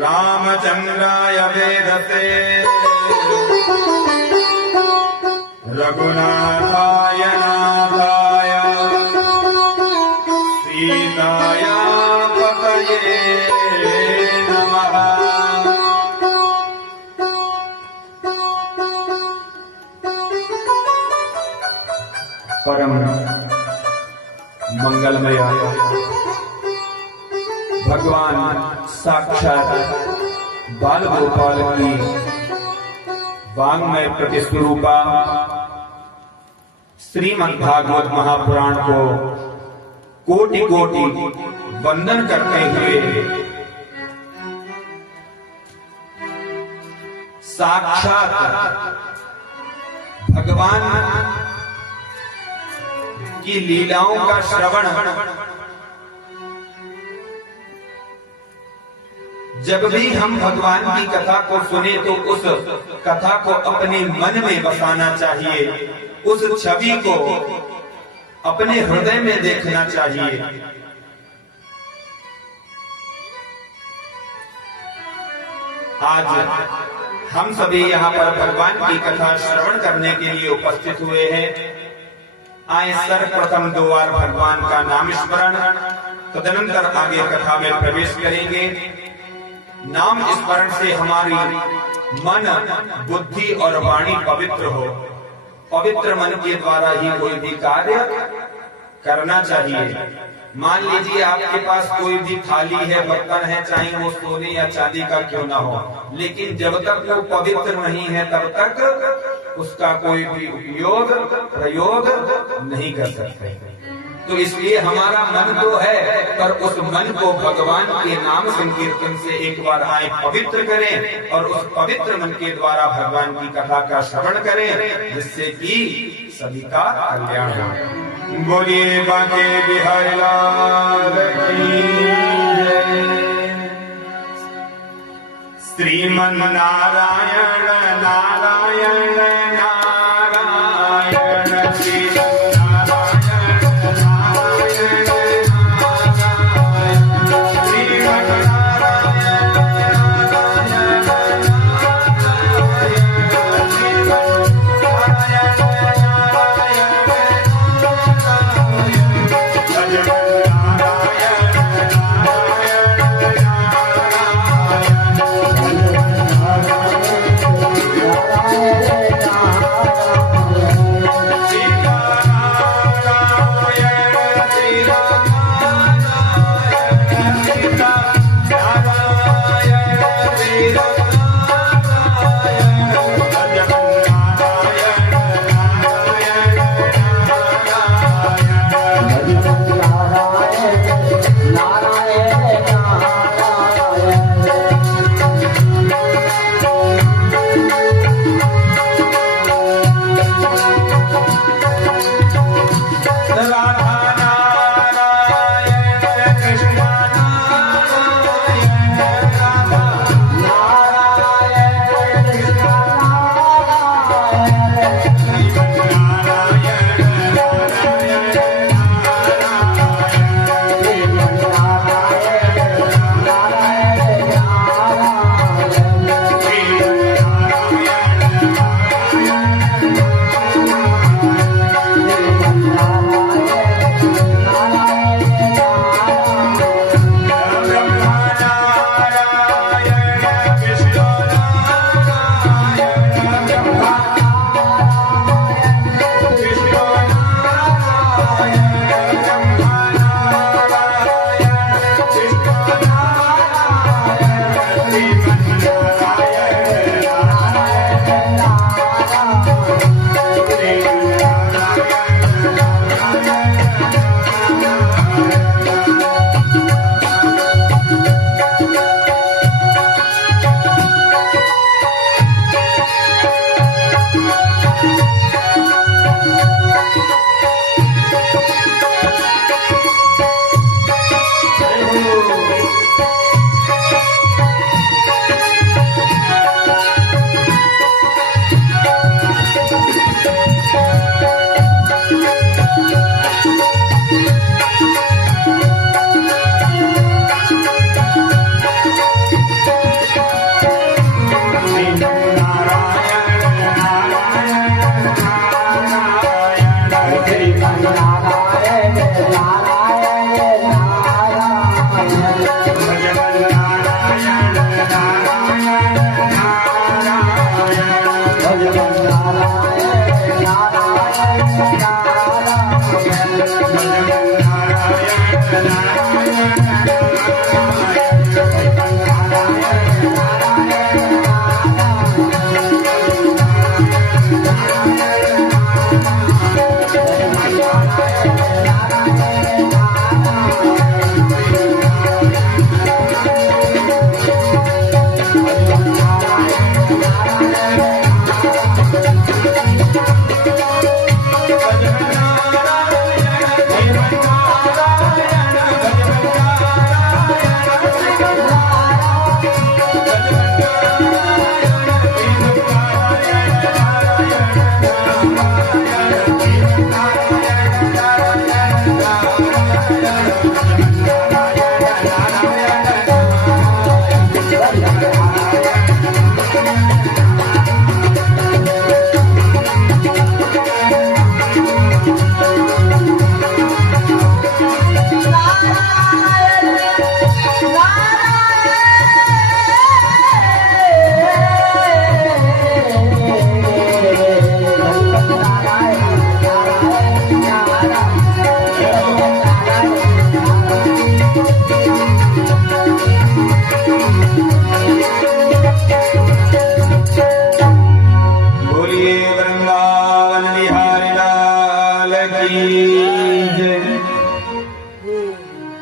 रामचंद्राय वेदसे रघुनाथाय नाथाय सीताय पतये नमः। परम मंगलमय भगवान साक्षात बाल गोपाल की वांग्मय प्रतिस्वरूपा श्रीमद् भागवत महापुराण को कोटि कोटि वंदन करते हुए साक्षात भगवान की लीलाओं का श्रवण जब भी हम भगवान की कथा को सुने तो उस कथा को अपने मन में बसाना चाहिए, उस छवि को अपने हृदय में देखना चाहिए। आज हम सभी यहाँ पर भगवान की कथा श्रवण करने के लिए उपस्थित हुए हैं। आए सर्वप्रथम दो बार भगवान का नाम स्मरण, तदनंतर आगे कथा में प्रवेश करेंगे। नाम स्मरण से हमारी मन, बुद्धि और वाणी पवित्र हो। पवित्र मन के द्वारा ही कोई भी कार्य करना चाहिए। मान लीजिए आपके पास कोई भी थाली है, बर्तन है, चाहे वो सोने या चांदी का क्यों ना हो, लेकिन जब तक वो पवित्र नहीं है तब तक उसका कोई भी उपयोग प्रयोग नहीं कर सकते। तो इसलिए हमारा मन तो है, पर उस मन को भगवान के नाम संकीर्तन से एक बार आए पवित्र करें और उस पवित्र मन के द्वारा भगवान की कथा का श्रवण करें, जिससे कि सभी का कल्याण हो। बोलिए बांके बिहारी लाल की श्रीमन्नारायण नारायण नारायण श्री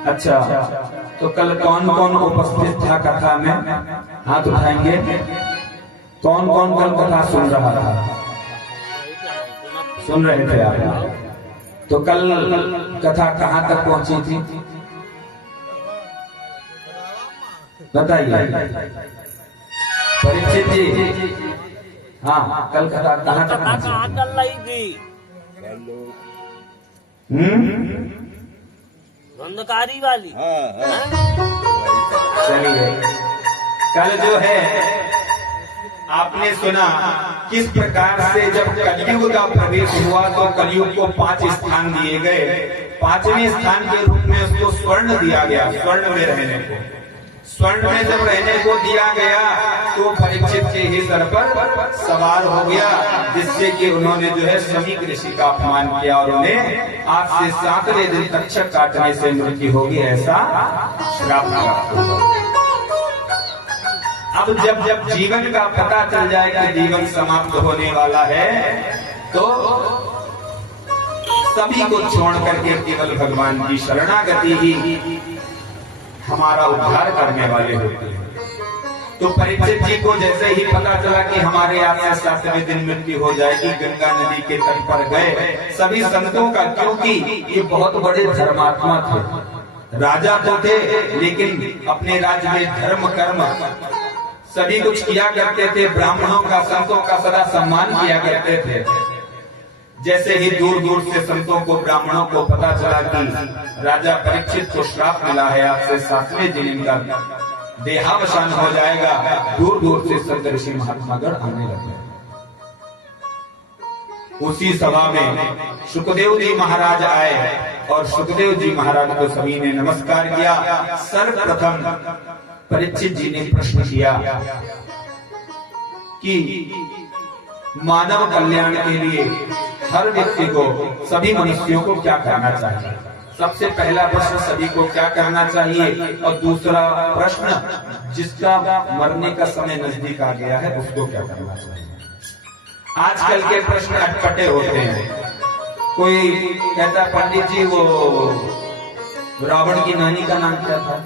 अच्छा, तो कल कौन कौन उपस्थित था कथा में? हाथ उठाएंगे। कौन कौन कल कथा सुन रहा था? सुन रहे थे आप? तो कल कथा कहाँ तक पहुंची थी बताइए परीक्षित जी। हाँ, कल कथा कहाँ तक पहुंची? अंधकारी वाली। चलिए, कल जो है आपने सुना किस प्रकार से जब कलयुग का प्रवेश हुआ तो कलयुग को 5 स्थान दिए गए। 5वें स्थान के रूप में उसको स्वर्ण दिया गया। स्वर्ण में रहने को, स्वर्ण में जब रहने को दिया गया तो परीक्षित के ही सर पर सवार हो गया, जिससे कि उन्होंने जो है समीक ऋषि का अपमान किया और उन्हें आज से 7वें दिन तक्षक काटने से मृत्यु होगी, ऐसा श्राप प्राप्त हुआ। अब जब जब जीवन का पता चल जाए कि जीवन समाप्त होने वाला है तो सभी को छोड़ करके केवल भगवान की शरणागति ही हमारा उद्धार करने वाले होते हैं। तो परीक्षित जी को जैसे ही पता चला कि हमारे आज से 7वें दिन मृत्यु हो जाएगी, गंगा नदी के तट पर गए सभी संतों का, क्योंकि ये बहुत बड़े धर्मात्मा थे, राजा तो थे लेकिन अपने राज्य में धर्म कर्म सभी कुछ किया करते थे। ब्राह्मणों का, संतों का सदा सम्मान किया करते थे। जैसे ही दूर दूर से संतों को, ब्राह्मणों को पता चला कि राजा परीक्षित को श्राप मिला है, आज से 7वें दिन इनका देहावसान हो जाएगा, दूर दूर से संत ऋषि महात्मागण आने लगे। उसी सभा में सुखदेव जी महाराज आए और सुखदेव जी महाराज को सभी ने नमस्कार किया। सर्वप्रथम परीक्षित जी ने प्रश्न किया कि मानव कल्याण के लिए हर व्यक्ति को, सभी मनुष्यों को क्या करना चाहिए? सबसे पहला प्रश्न सभी को क्या करना चाहिए, और दूसरा प्रश्न जिसका मरने का समय नजदीक आ गया है उसको क्या करना चाहिए? आजकल के प्रश्न अटपटे होते हैं। कोई कहता पंडित जी वो रावण की नानी का नाम क्या था?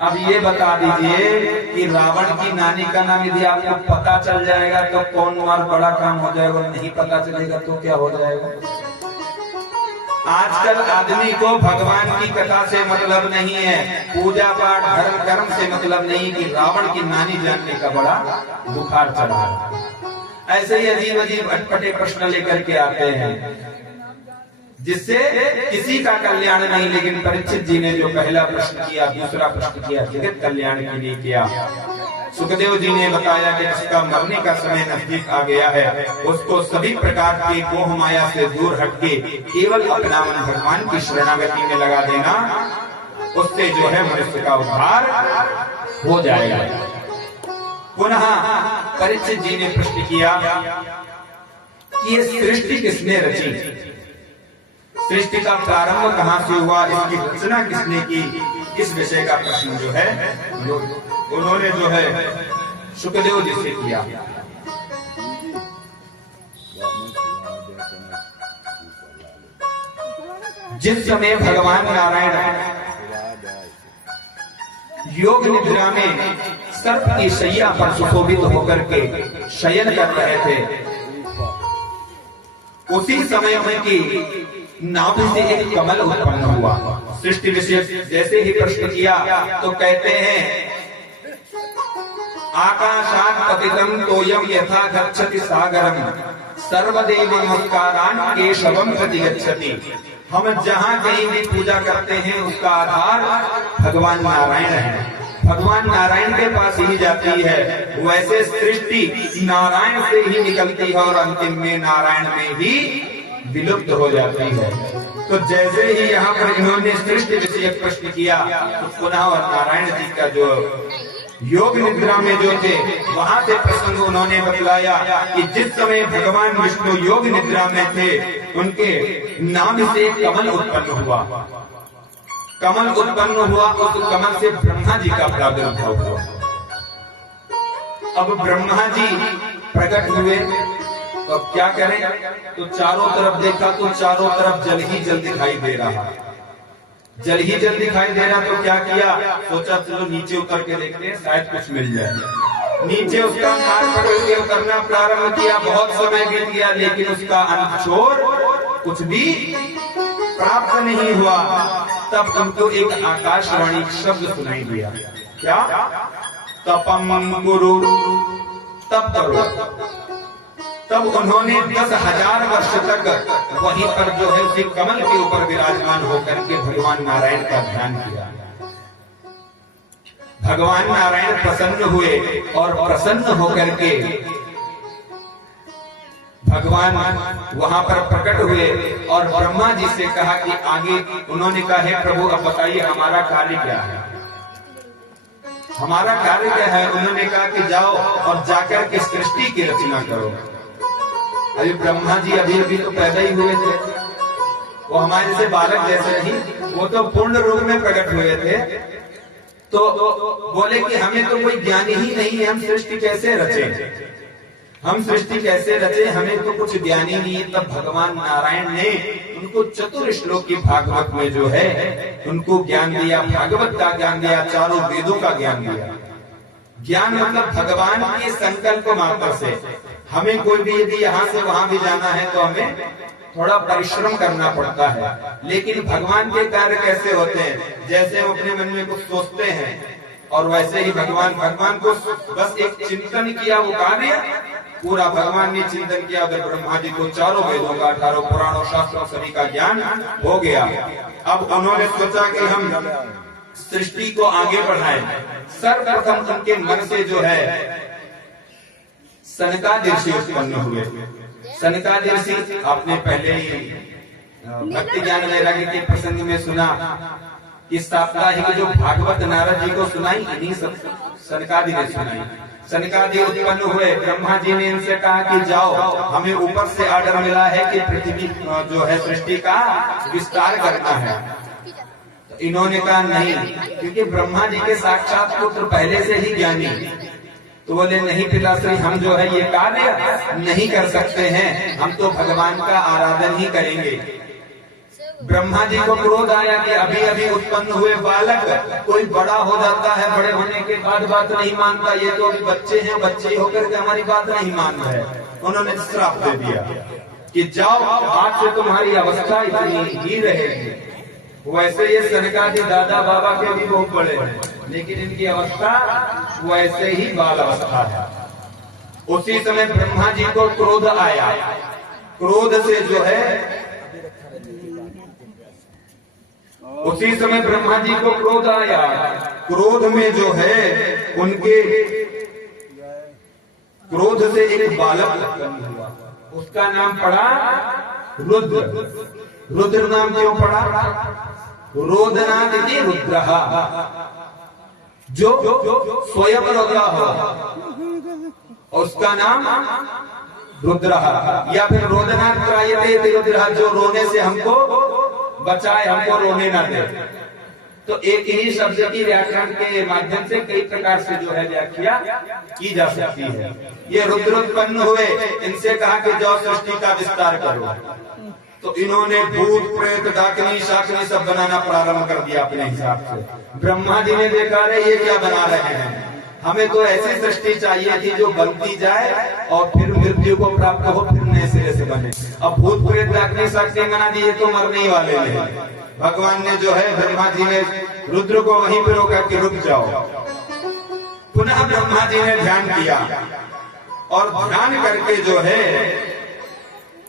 अब ये बता दीजिए कि रावण की नानी का नाम यदि आपको पता चल जाएगा तो कौन मार बड़ा काम हो जाएगा, नहीं पता चलेगा तो क्या हो जाएगा? आजकल आदमी को भगवान की कथा से मतलब नहीं है, पूजा पाठ धर्म कर्म से मतलब नहीं, कि रावण की नानी जानने का बड़ा बुखार चढ़ा है। ऐसे ही अजीब अजीब अटपटे प्रश्न लेकर के आते हैं जिससे किसी का कल्याण नहीं। लेकिन परीक्षित जी ने जो पहला प्रश्न किया, दूसरा प्रश्न किया, जगत कल्याण के लिए किया। सुखदेव जी ने बताया कि जिसका मरने का समय नजदीक आ गया है उसको सभी प्रकार की मोह माया से दूर हटके केवल अपना मन भगवान की शरणागति में लगा देना, उससे जो है मनुष्य का उद्धार हो जाएगा। पुनः परीक्षित जी ने प्रश्न किया कि ये सृष्टि किसने रची? सृष्टि का प्रारंभ कहां से हुआ, इसकी रचना किसने की, इस विषय का प्रश्न जो है उन्होंने जो है सुखदेव जी से किया। जिस समय भगवान नारायण योग निद्रा में सर्प की शैया पर सुशोभित होकर के शयन कर रहे थे, उसी समय उनकी नाभि से एक कमल उत्पन्न हुआ। सृष्टि विशेष जैसे ही प्रश्न किया तो कहते हैं आकाशात् पतितं तोयं यथा गच्छति सागरं सर्वदेव नमस्कारान् केशवं प्रति गच्छति। हम जहां कहीं भी पूजा करते हैं उसका आधार भगवान नारायण है, भगवान नारायण के पास ही जाती है। वैसे सृष्टि नारायण से ही निकलती है और अंतिम में नारायण में ही विलुप्त हो जाती है। तो जैसे ही यहाँ पर इन्होंने सृष्टि विषयक प्रश्न किया तो पुनः और नारायण जी का जो योग निद्रा में जो थे वहां से प्रसंग उन्होंने बतलाया कि जिस समय भगवान विष्णु योग निद्रा में थे उनके नाम से कमल उत्पन्न हुआ। कमल उत्पन्न हुआ, उस कमल से ब्रह्मा जी का प्रादुर्भाव हुआ। अब ब्रह्मा जी प्रकट हुए तो अब क्या करें, तो चारों तरफ देखा तो चारों तरफ जल ही जल दिखाई दे रहा, जल ही जल दिखाई दे रहा। तो क्या किया, सोचा चलो नीचे उतर के देखते हैं शायद कुछ मिल जाए। नीचे उसका मार्ग पकड़ के उतरना प्रारंभ किया, बहुत समय बीत गया लेकिन उसका अंत छोर कुछ भी प्राप्त नहीं हुआ। तब उनको एक आकाशवाणी शब्द सुनाई दिया, क्या, तपम गुरु, तप करो। तब उन्होंने 10,000 वर्ष तक वहीं पर जो है उसी कमल के ऊपर विराजमान होकर के भगवान नारायण का ध्यान किया। भगवान नारायण प्रसन्न हुए और प्रसन्न होकर के भगवान वहां पर प्रकट हुए और ब्रह्मा जी से कहा कि आगे, उन्होंने कहा है प्रभु अब बताइए हमारा कार्य क्या है, हमारा कार्य क्या है। उन्होंने कहा कि जाओ और जाकर के सृष्टि की रचना करो। अभी ब्रह्मा जी अभी अभी तो पैदा ही हुए थे, वो हमारे से बालक जैसे नहीं, वो तो पूर्ण रूप में प्रकट हुए थे। तो बोले कि हमें तो कोई ज्ञान ही नहीं है, हम सृष्टि कैसे रचे, हम सृष्टि कैसे रचे, हमें तो कुछ ज्ञान ही नहीं है। तब भगवान नारायण ने उनको चतुर श्लोक की भागवत में जो है उनको ज्ञान दिया, भागवत का ज्ञान दिया, चारों वेदों का ज्ञान दिया। ज्ञान मतलब भगवान के संकल्प मात्र से। हमें कोई भी यदि यहाँ से वहां भी जाना है तो हमें थोड़ा परिश्रम करना पड़ता है, लेकिन भगवान के कार्य कैसे होते हैं, जैसे हम अपने मन में कुछ सोचते हैं और वैसे ही भगवान को बस एक चिंतन किया, वो कार्य पूरा भगवान ने चिंतन किया। तो ब्रह्मा जी को चारों वेदों का, 18 पुराणों, शास्त्रों सभी का ज्ञान हो गया। अब उन्होंने सोचा कि हम सृष्टि को आगे बढ़ाएं। सर्वप्रथम उनके मन से जो है सनकादिक ऋषि उत्पन्न हुए। सनकादिक ऋषि आपने पहले ही भक्ति ज्ञान वैराग्य के प्रसंग में सुना कि साप्ताहिक जो भागवत नारद जी को सुनाई, इन्हीं सनकादिक ने सुनाई। सनकादिक उत्पन्न हुए, ब्रह्मा जी ने इनसे कहा कि जाओ, हमें ऊपर से आर्डर मिला है कि पृथ्वी जो है सृष्टि का विस्तार करना है। तो इन्होंने कहा नहीं, क्योंकि ब्रह्मा जी के साक्षात पुत्र पहले से ही ज्ञानी। तो बोले नहीं पिताश्री, हम जो है ये कार्य नहीं कर सकते हैं, हम तो भगवान का आराधन ही करेंगे। ब्रह्मा जी को क्रोध आया कि अभी अभी उत्पन्न हुए बालक कोई बड़ा हो जाता है, बड़े होने के बाद बात नहीं मानता, ये तो अभी बच्चे हैं, बच्चे होकर के हमारी बात नहीं मान रहे। उन्होंने श्राप दे दिया कि जाओ, आज से तुम्हारी अवस्था इतनी ही रहेगी। वैसे ये सनकादि दादा बाबा के भी बहुत बड़े हैं, लेकिन इनकी अवस्था वैसे ही बाल अवस्था है। उसी समय ब्रह्मा जी को क्रोध आया, क्रोध से जो है उसी समय ब्रह्मा जी को क्रोध आया, क्रोध में जो है उनके क्रोध से एक बालक उत्पन्न हुआ, उसका नाम पड़ा रुद्र। रुद्र नाम क्यों पड़ा, रोदनाद रुद्र, जो स्वयं रुद्र हो, उसका नाम रुद्र, या फिर रोदनात् त्रायते रुद्र, जो रोने से हमको बचाए, हमको रोने ना दे। तो एक ही शब्द की व्याकरण के माध्यम से कई प्रकार से जो है व्याख्या की जा सकती है। ये रुद्र उत्पन्न हुए, इनसे कहा कि जाओ सृष्टि का विस्तार करो, तो इन्होंने भूत प्रेत डाकनी शाकनी सब बनाना प्रारंभ कर दिया अपने हिसाब से। ब्रह्मा जी ने देखा रे ये क्या बना रहे हैं, हमें तो ऐसी सृष्टि चाहिए थी जो बनती जाए और फिर मृत्यु को प्राप्त हो, फिर नए सिरे से बने। अब भूत प्रेत डाकनी शाकनी बना दिए तो मरने ही वाले हैं। भगवान ने जो है, ब्रह्मा जी ने रुद्र को वहीं पर रोका कि रुक जाओ। पुनः ब्रह्मा जी ने ध्यान किया और ध्यान करके जो है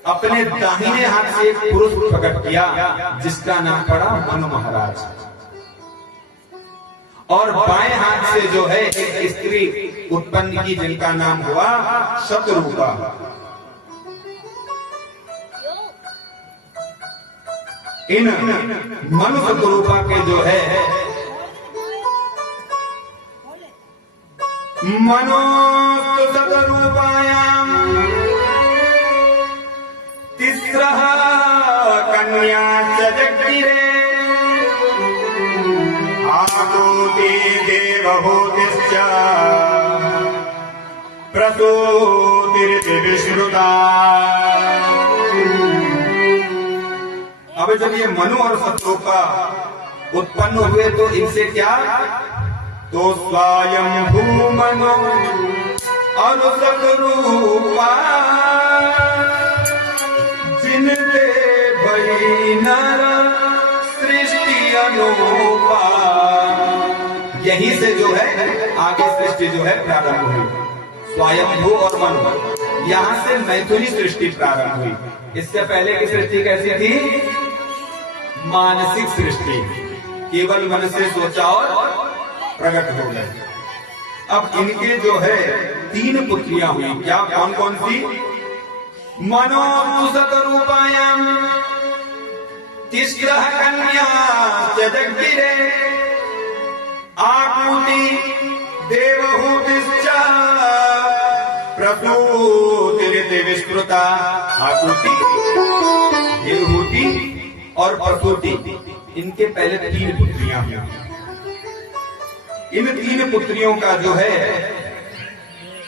अपने दाहिने हाथ से एक पुरुष प्रकट किया जिसका नाम पड़ा मनु महाराज, और बाएं हाथ से जो है एक स्त्री उत्पन्न की जिनका नाम हुआ शतरूपा। इन मनु शतरूपा के जो है मनोस्तु शतरूपायाम तिस्रः कन्या जगतिरे आकोति देवहूतिश्च प्रसूतिरिति विश्रुता। अब जब ये मनु और शतरूपा उत्पन्न हुए तो इनसे क्या, तो स्वयं भूमनो और शतरूपा जिनके भई नर सृष्टि अनुपा। यहीं से जो है आगे सृष्टि जो है प्रारंभ हुई। स्वयंभू और मनु, यहाँ से मैथुनी सृष्टि प्रारंभ हुई। इससे पहले की सृष्टि कैसी थी, मानसिक सृष्टि, केवल मन से सोचा और प्रकट हो गए। अब इनके जो है 3 पुत्रियां हुई, क्या कौन कौन सी, मनोस्तु शतरूपायाम तिस्रः कन्या जगतिरे आकुति देवहूतिश्च प्रसूतिरिति विस्मृता। आकुति, देवहूति और प्रसूति, इनके पहले 3 पुत्रियां हुई। इन 3 पुत्रियों का जो है,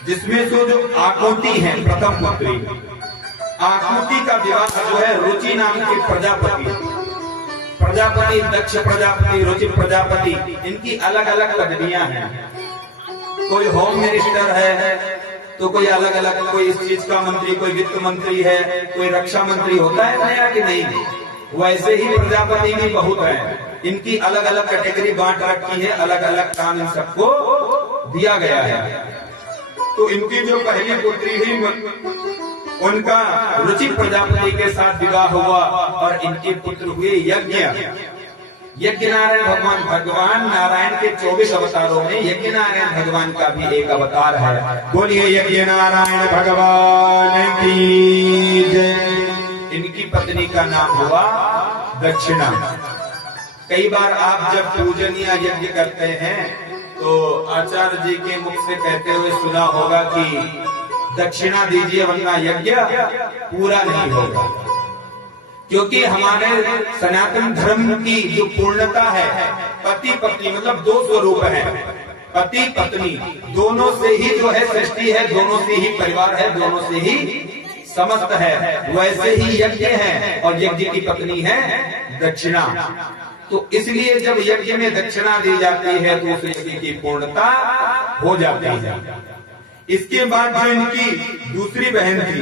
जिसमें से जो आकुति है प्रथम पुत्री, आकुति का विवाह जो है रुचि नाम के प्रजापति, दक्ष प्रजापति, रुचि प्रजापति, इनकी अलग अलग पदवियां हैं। कोई होम मिनिस्टर है तो कोई अलग अलग, कोई इस चीज का मंत्री, कोई वित्त मंत्री है, कोई रक्षा मंत्री होता है नया कि नहीं। वैसे ही प्रजापति भी बहुत है, इनकी अलग अलग कैटेगरी बांट रखी है, अलग अलग काम इन सबको दिया गया है। तो इनकी जो पहली पुत्री थी उनका रुचि प्रजापति के साथ विवाह हुआ और इनके पुत्र हुए यज्ञ। यज्ञ नारायण भगवान नारायण के 24 अवतारों में यज्ञ नारायण भगवान का भी एक अवतार है। बोलिए यज्ञ नारायण भगवान की जय। इनकी पत्नी का नाम हुआ दक्षिणा। कई बार आप जब पूजन या यज्ञ करते हैं तो आचार्य जी के मुख से कहते हुए सुना होगा कि दक्षिणा दीजिए वरना यज्ञ पूरा नहीं होगा। क्योंकि हमारे सनातन धर्म की जो पूर्णता है, पति पत्नी मतलब 2 स्वरूप है, पति पत्नी दोनों से ही जो है सृष्टि है, दोनों से ही परिवार है, दोनों से ही समस्त है। वैसे ही यज्ञ है और यज्ञ की पत्नी है दक्षिणा। तो इसलिए जब यज्ञ में दक्षिणा दी जाती है तो उस यज्ञ की पूर्णता हो जाती है। इसके बाद जो इनकी दूसरी बहन थी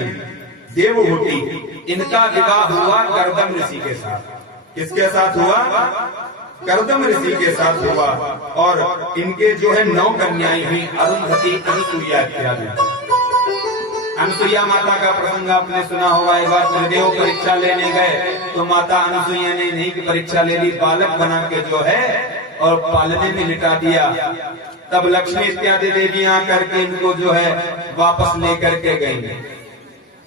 देवहूति, इनका विवाह हुआ कर्दम ऋषि के साथ। किसके साथ हुआ, कर्दम ऋषि के साथ हुआ। और इनके जो है 9 कन्याएं हुई, अरुंधति, अनुसुईया इत्यादि। अनुसुईया माता का प्रसंग आपने सुना होगा। एक बार त्रिदेव परीक्षा लेने गए तो माता अनुसुईया ने नहीं की परीक्षा ले ली, बालक बना के जो है और पालने में लिटा दिया। तब लक्ष्मी इत्यादि देवियां करके इनको जो है वापस लेकर के गई।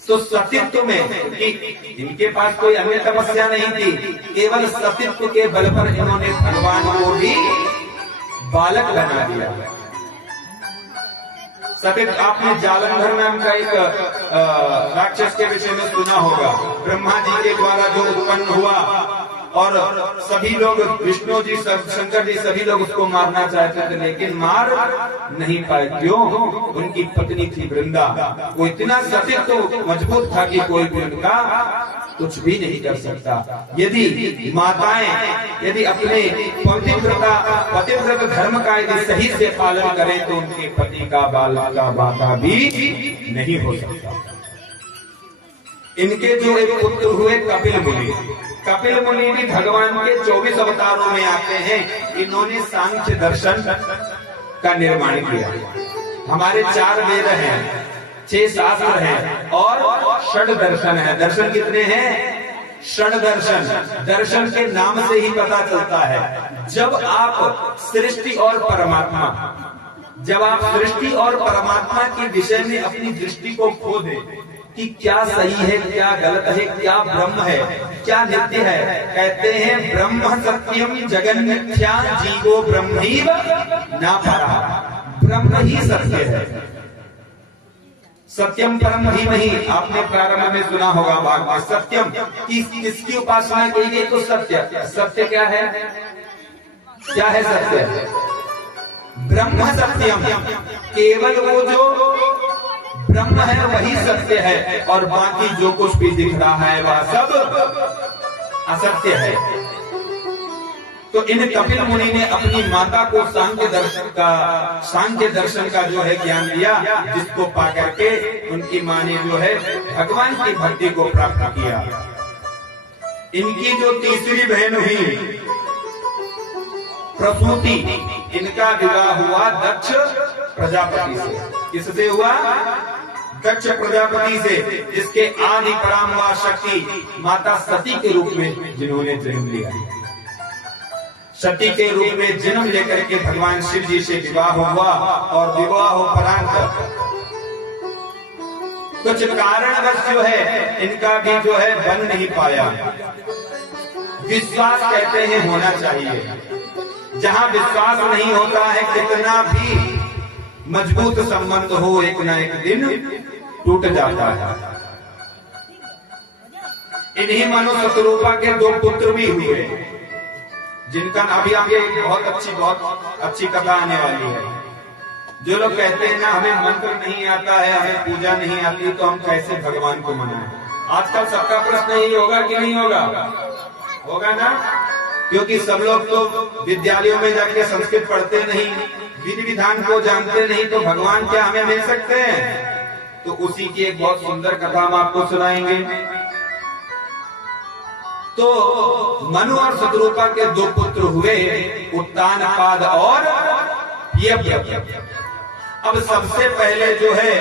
तो सतीत्व में कि इनके पास कोई अन्य तपस्या नहीं थी, केवल सतीत्व के बल पर इन्होंने भगवान को भी बालक बना दिया। सत्य, आपने जालंधर नाम का एक राक्षस के विषय में सुना होगा। ब्रह्मा जी के द्वारा जो उत्पन्न हुआ और सभी लोग, विष्णु जी, शंकर जी, सभी लोग उसको मारना चाहते थे, लेकिन मार नहीं पाए। क्यों? उनकी पत्नी थी वृंदा। वो इतना सत्य तो मजबूत था कि कोई भी उनका कुछ भी नहीं कर सकता। यदि माताएं यदि अपने पतिव्रत धर्म का यदि सही से पालन करें तो उनके पति का बाला का बाधा भी नहीं हो सकता। इनके जो एक पुत्र हुए कपिल मुनि, कपिल मुनि भी भगवान के 24 अवतारों में आते हैं। इन्होंने सांख्य दर्शन का निर्माण किया। हमारे 4 वेद हैं, 6 शास्त्र हैं और षड दर्शन है। दर्शन कितने हैं? षड दर्शन। दर्शन के नाम से ही पता चलता है, जब आप सृष्टि और परमात्मा, जब आप सृष्टि और परमात्मा के विषय में अपनी दृष्टि को खो दें कि क्या सही है, क्या गलत है, क्या ब्रह्म है, क्या नित्य है। कहते हैं ब्रह्म सत्यम जगन मिथ्या जीवो ब्रह्मैव न परः। ब्रह्म ही सत्य है। सत्यम परम धीमहि, आपने प्रारंभ में सुना होगा भाग में। सत्यम किसकी उपासना की गई? तो सत्य। सत्य क्या है? क्या है सत्य? ब्रह्म सत्यम। केवल वो जो ब्रह्म है वही सत्य है, और बाकी जो कुछ भी दिख रहा है वह सब असत्य है। तो इन कपिल मुनि ने अपनी माता को सांख्य दर्शन का जो है ज्ञान दिया, जिसको पा करके उनकी माँ ने जो है भगवान की भक्ति को प्राप्त किया। इनकी जो तीसरी बहन हुई प्रसूति, इनका विवाह हुआ दक्ष प्रजापति से। किससे हुआ? दक्ष प्रजापति से, जिसके आदि पराम्बा शक्ति माता सती के रूप में जिन्होंने जन्म लिया। सती के रूप में जन्म लेकर के भगवान शिव जी से विवाह हुआ, और विवाहोपरांत कुछ कारणवश जो है इनका भी जो है बन नहीं पाया। विश्वास कहते हैं होना चाहिए। जहां विश्वास नहीं होता है, कितना भी मजबूत संबंध हो, एक ना एक दिन टूट जाता है। इन्हीं मनु शतरूपा के 2 पुत्र भी हुए, जिनका अभी आगे बहुत अच्छी कथा आने वाली है। जो लोग कहते हैं ना हमें मंत्र नहीं आता है, हमें पूजा नहीं आती, तो हम कैसे भगवान को मनाएं? आजकल सबका प्रश्न यही होगा कि नहीं होगा? होगा ना, क्योंकि सब लोग तो विद्यालयों में जाके संस्कृत पढ़ते नहीं, विधि विधान को जानते नहीं, तो भगवान क्या हमें मिल सकते हैं? तो उसी की एक बहुत सुंदर कथा हम आपको सुनाएंगे। तो मनु और शतरूपा के 2 पुत्र हुए, उत्तानपाद और यज्ञ। अब सबसे पहले जो है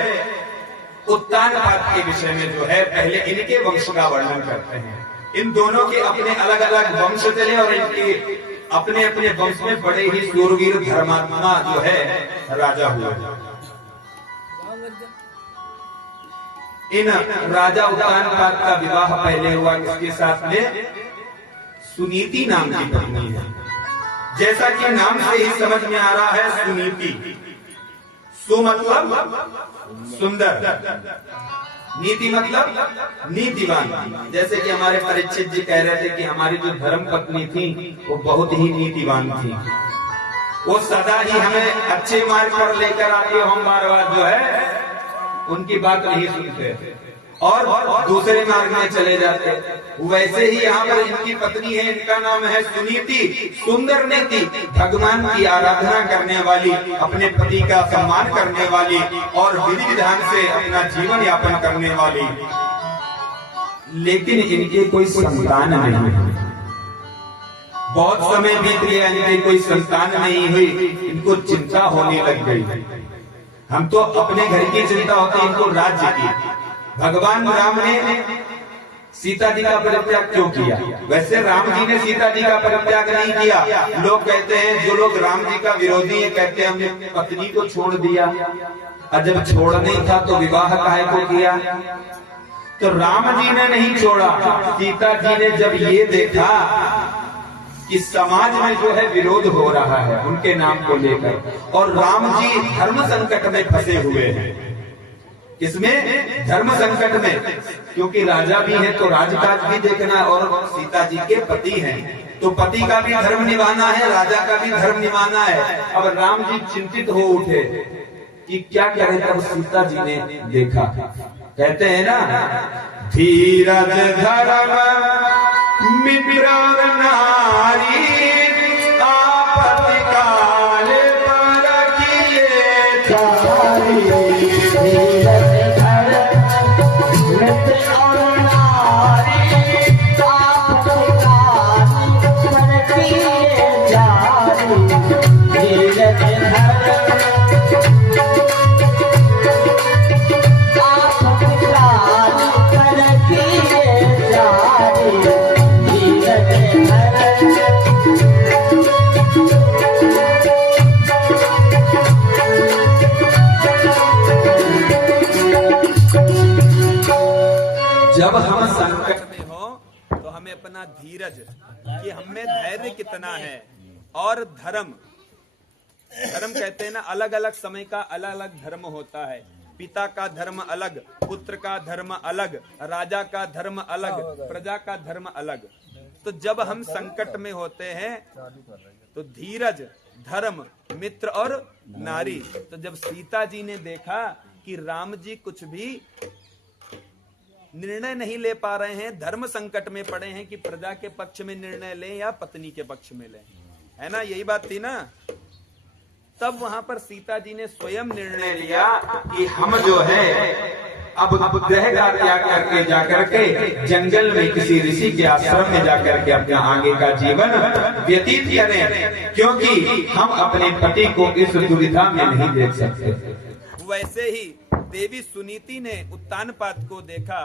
उत्तानपाद के विषय में जो है पहले इनके वंश का वर्णन करते हैं। इन दोनों के अपने अलग अलग वंश चले, और इनके अपने अपने वंश में बड़े ही शूरवीर धर्मात्मा जो है राजा हुए। इन राजा उत्तानपाद का विवाह पहले हुआ किसके साथ में? सुनीति नाम की पत्नी है। जैसा कि नाम से ही समझ में आ रहा है, सुनीति। सु मतलब सुंदर, नीति मतलब नीतिवान। जैसे कि हमारे परीक्षित जी कह रहे थे कि हमारी जो धर्म पत्नी थी वो बहुत ही नीतिवान थी। वो सदा ही हमें अच्छे मार्ग पर लेकर आती, हम बार बार जो है उनकी बात नहीं सुनते और दूसरे मार्ग में चले जाते। वैसे ही यहाँ पर इनकी पत्नी है, इनका नाम है सुनीति। सुंदर नीति, भगवान की आराधना करने वाली, अपने पति का सम्मान करने वाली और विधि विधान से अपना जीवन यापन करने वाली। लेकिन इनके कोई संतान नहीं है। बहुत समय बीत गया, इनके कोई संतान नहीं हुई। इनको चिंता होने लग गई। हम तो अपने घर की चिंता होती, इनको राज्य की। भगवान राम ने सीता जी का परित्याग क्यों किया? वैसे राम जी ने सीता जी का परित्याग नहीं किया। लोग कहते हैं, जो लोग राम जी का विरोधी है, कहते हैं हमने पत्नी को छोड़ दिया। और जब छोड़ नहीं था तो विवाह काहे को किया? तो राम जी ने नहीं छोड़ा। सीता जी ने जब ये देखा कि समाज में जो है विरोध हो रहा है उनके नाम को लेकर, और राम जी धर्म संकट में फंसे हुए हैं। किसमें? धर्म संकट में, क्योंकि राजा भी है तो राजकाज भी देखना, और सीता जी के पति हैं तो पति का भी धर्म निभाना है, राजा का भी धर्म निभाना है। अब राम जी चिंतित हो उठे कि क्या करें। तब सीता जी ने देखा, कहते हैं ना, धीरज धर्म मित्र और नारी आपत्ति काल पर किए चारी। जब हम संकट में हो तो हमें अपना धीरज, कि हमें धैर्य कितना है, और धर्म कहते हैं ना, अलग अलग समय का अलग अलग धर्म होता है। पिता का धर्म अलग, पुत्र का धर्म अलग, राजा का धर्म अलग, प्रजा का धर्म अलग। तो जब हम संकट में होते हैं तो धीरज, धर्म, मित्र और नारी। तो जब सीता जी ने देखा कि राम जी कुछ भी निर्णय नहीं ले पा रहे हैं, धर्म संकट में पड़े हैं कि प्रजा के पक्ष में निर्णय लें या पत्नी के पक्ष में लें, है ना, यही बात थी ना। तब वहां पर सीता जी ने स्वयं निर्णय लिया कि हम जो है अब ग्रह का त्याग करके जाकर के जंगल में किसी ऋषि के आश्रम में जाकर के अपना आगे का जीवन व्यतीत करें, क्योंकि हम अपने पति को इस दुविधा में नहीं देख सकते। वैसे ही देवी सुनीति ने उत्तानपाद को देखा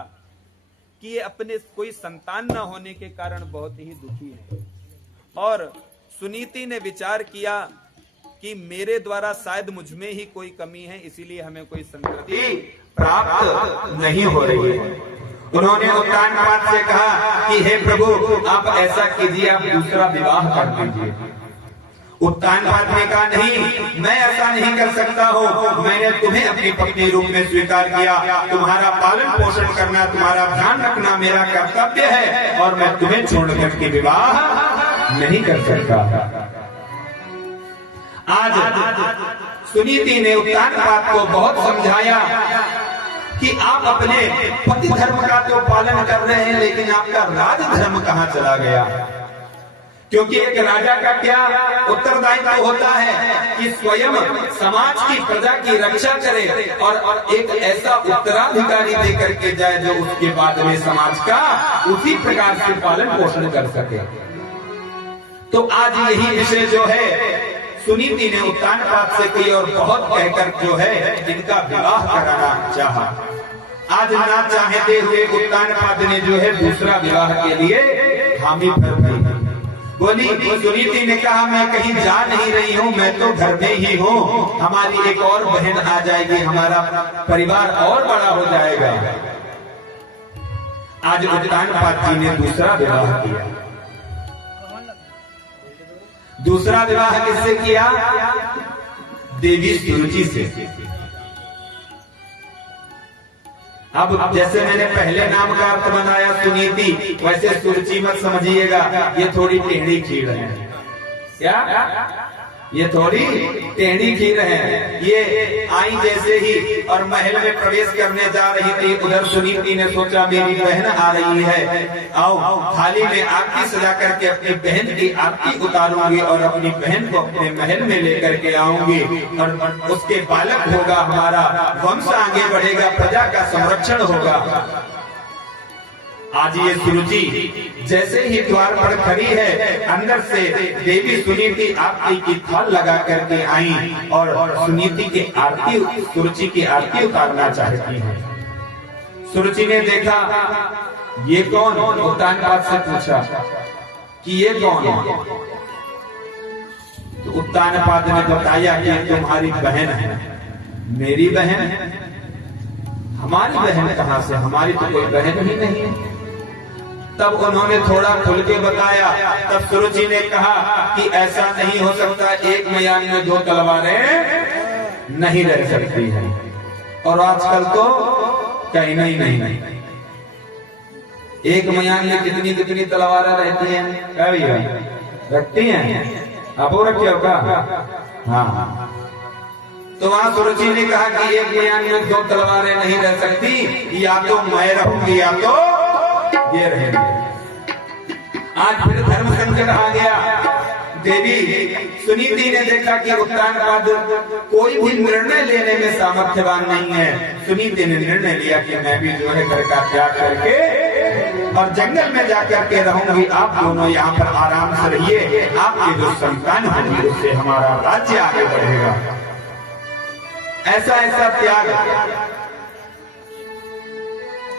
कि ये अपने कोई संतान न होने के कारण बहुत ही दुखी है, और सुनीति ने विचार किया कि मेरे द्वारा शायद मुझमें ही कोई कमी है, इसीलिए हमें कोई संतति प्राप्त नहीं हो रही है। उन्होंने उत्तानपाद से कहा कि हे प्रभु, आप ऐसा कीजिए, आप दूसरा विवाह कर दीजिए। उत्तानपाद ने कहा, नहीं, मैं ऐसा नहीं कर सकता हूँ, मैंने तुम्हें अपनी पत्नी रूप में स्वीकार किया, तुम्हारा पालन पोषण करना, तुम्हारा ध्यान रखना मेरा कर्तव्य है, और मैं तुम्हें छोड़कर के विवाह नहीं कर सकता। आज सुनीति ने उत्तानपाद को बहुत समझाया कि आप अपने पति धर्म का तो पालन कर रहे हैं, लेकिन आपका राज धर्म कहाँ चला गया? क्योंकि एक राजा का क्या उत्तरदायित्व होता है कि स्वयं समाज की, प्रजा की रक्षा करे, और एक ऐसा उत्तराधिकारी देकर के जाए जो उसके बाद में समाज का उसी प्रकार से पालन पोषण कर सके। तो आज यही विषय जो है सुनीति ने उत्तानपाद से कोई और बहुत कहकर जो है इनका विवाह कराना चाहा। आज ना चाहते हुए उत्तानपाद ने जो है दूसरा विवाह के लिए हामी भर दी। बोली, सुनीति ने कहा, मैं कहीं जा नहीं रही हूँ, मैं तो घर में ही हूँ, हमारी एक और बहन आ जाएगी, हमारा परिवार और बड़ा हो जाएगा। आज उत्तानपाद जी ने दूसरा विवाह किया। दूसरा विवाह किससे किया? देवी सुरुचि से। अब जैसे मैंने पहले नाम का अर्थ बनाया सुनीति, वैसे सुरुचि मत समझिएगा, ये थोड़ी टेढ़ी खीर है। क्या? ये थोड़ी टेढ़ी खीर है। ये आई जैसे ही और महल में प्रवेश करने जा रही थी, उधर सुनीति ने सोचा मेरी बहन आ रही है, आओ थाली में आरती सजा करके अपनी बहन की आरती उतारूंगी और अपनी बहन को अपने महल में लेकर के आऊंगी, और उसके बालक होगा, हमारा वंश आगे बढ़ेगा, प्रजा का संरक्षण होगा। आज ये सुरुचि जैसे ही द्वार पर खड़ी है, अंदर से देवी सुनीति आरती की थाल लगा करके आई और सुनीति की आरती, सुरुचि की आरती उतारना चाहती है। सुरुचि ने देखा ये कौन, उत्तानपाद से पूछा कि ये कौन है, तो उत्तानपाद ने बताया कि तुम्हारी बहन है। मेरी बहन? हमारी बहन कहां से, हमारी तो कोई बहन ही नहीं है। तब उन्होंने थोड़ा खुल के बताया। तब सुरुचि ने कहा कि ऐसा नहीं हो सकता, एक मयान में दो तलवारें नहीं रह सकती हैं। और आजकल तो कहना ही नहीं, एक मयान में कितनी कितनी तलवारें रहती हैं, क्या भैया रखती हैं? आप रखे हो क्या? हाँ। तो वहां सुरुचि ने कहा कि एक मयान में दो तलवारें नहीं रह सकती, या तो मैं रहूंगी या तो ये रहेंगे। आज फिर धर्म संकट आ गया। देवी सुनीति ने देखा कि उत्तानपाद कोई भी निर्णय लेने में सामर्थ्यवान नहीं है। सुनीति ने निर्णय लिया कि मैं भी जो है घर का त्याग करके और जंगल में जाकर के रहूंगी। आप दोनों यहाँ पर आराम से रहिए, आपकी जो संतान होगी उससे हमारा राज्य आगे बढ़ेगा। ऐसा ऐसा त्याग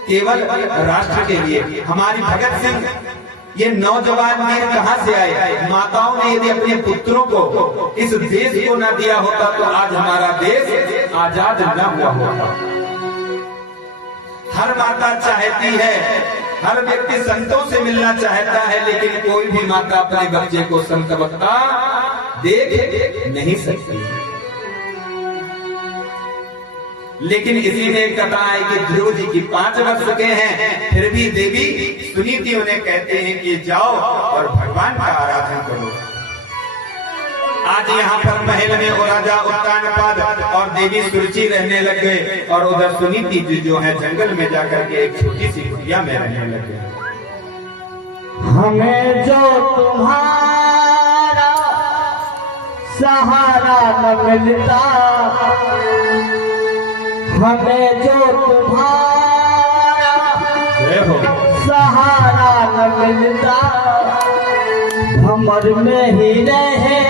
केवल राष्ट्र के लिए। हमारी भगत सिंह ये नौजवान वीर कहां से आए? माताओं ने यदि अपने पुत्रों को इस देश को न दिया होता तो आज हमारा देश आजाद न हुआ होता। हर माता चाहती है, हर व्यक्ति संतों से मिलना चाहता है, लेकिन कोई भी माता अपने बच्चे को संत वक्ता देख नहीं सकती। लेकिन इसी में एक कथा है कि ध्रुव जी की 5 वर्ष के हैं, फिर भी देवी सुनीति उन्हें कहते हैं कि जाओ और भगवान का आराधना करो। आज यहाँ पर महल में वो राजा उत्तानपाद और देवी सुरुचि रहने लग गए, और उधर सुनीति जी जो है जंगल में जाकर के एक छोटी सी कुटिया में रहने लगे। हमें जो तुम्हारा सहारा न मिलता, हमें जो तुम्हारा सहारा न मिलता, भंवर में ही रहते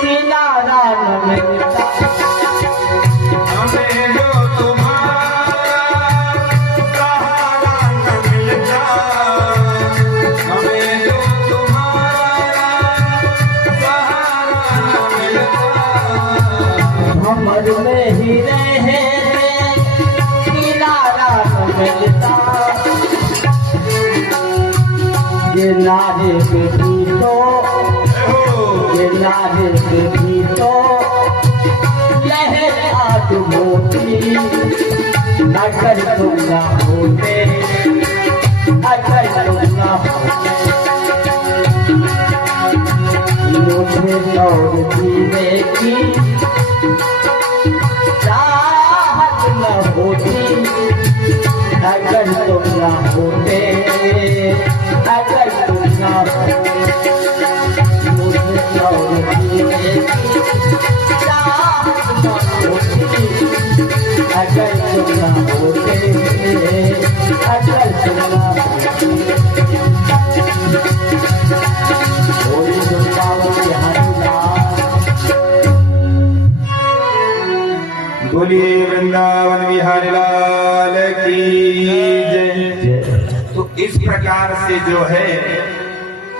किनारा न मिलता। हमें जो तुम्हारा सहारा न मिलता, हमें जो तुम्हारा सहारा न मिलता, भंवर में ही मिलता। ये नारे के गीतो, ये नारे के गीतो, यह आज मोती अगर तुम ना होते, अगर तुम ना होते, मुझे और जीने की चाहत न होती, अगर तुम ना होते, अगर तुम ना होते, मुझे और जीने की चाहत न होती, अगर तुम ना होते, अगर तुम ना होते। बोली वृंदावन बिहारी लाल, बोलिए वृंदावन बिहारी लाल की जय। तो इस प्रकार से जो है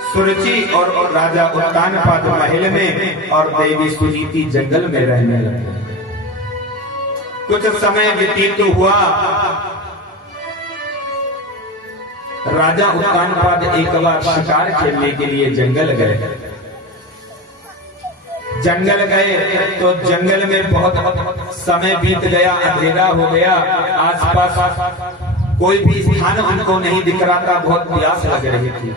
सुरुचि और राजा उत्तानपाद महल में और देवी सुनीति जंगल में रहने लगे। कुछ समय व्यतीत हुआ, राजा उत्तानपाद एक बार शिकार खेलने के लिए जंगल गए। जंगल गए तो जंगल में बहुत समय बीत गया, अंधेरा हो गया, आसपास कोई भी स्थान उनको नहीं दिख रहा था, बहुत प्यास लग रही थी।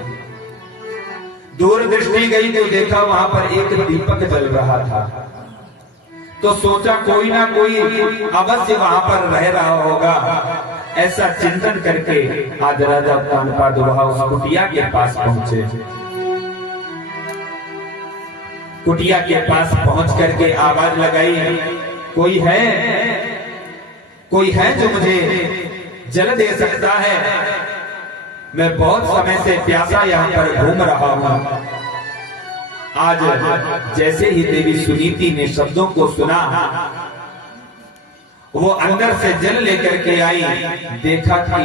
दूर दृष्टि गई तो देखा वहां पर एक दीपक जल रहा था, तो सोचा कोई ना कोई अवश्य वहां पर रह रहा होगा। ऐसा चिंतन करके आज राजा उत्तानपाद वहां उस कुटिया के पास पहुंचे। कुटिया के पास पहुंच करके आवाज लगाई, कोई है जो मुझे जल दे सकता है? मैं बहुत समय से प्यासा यहाँ पर घूम रहा हूं। आज जैसे ही देवी सुनीति ने शब्दों को सुना, वो अंदर से जल लेकर के आई। देखा कि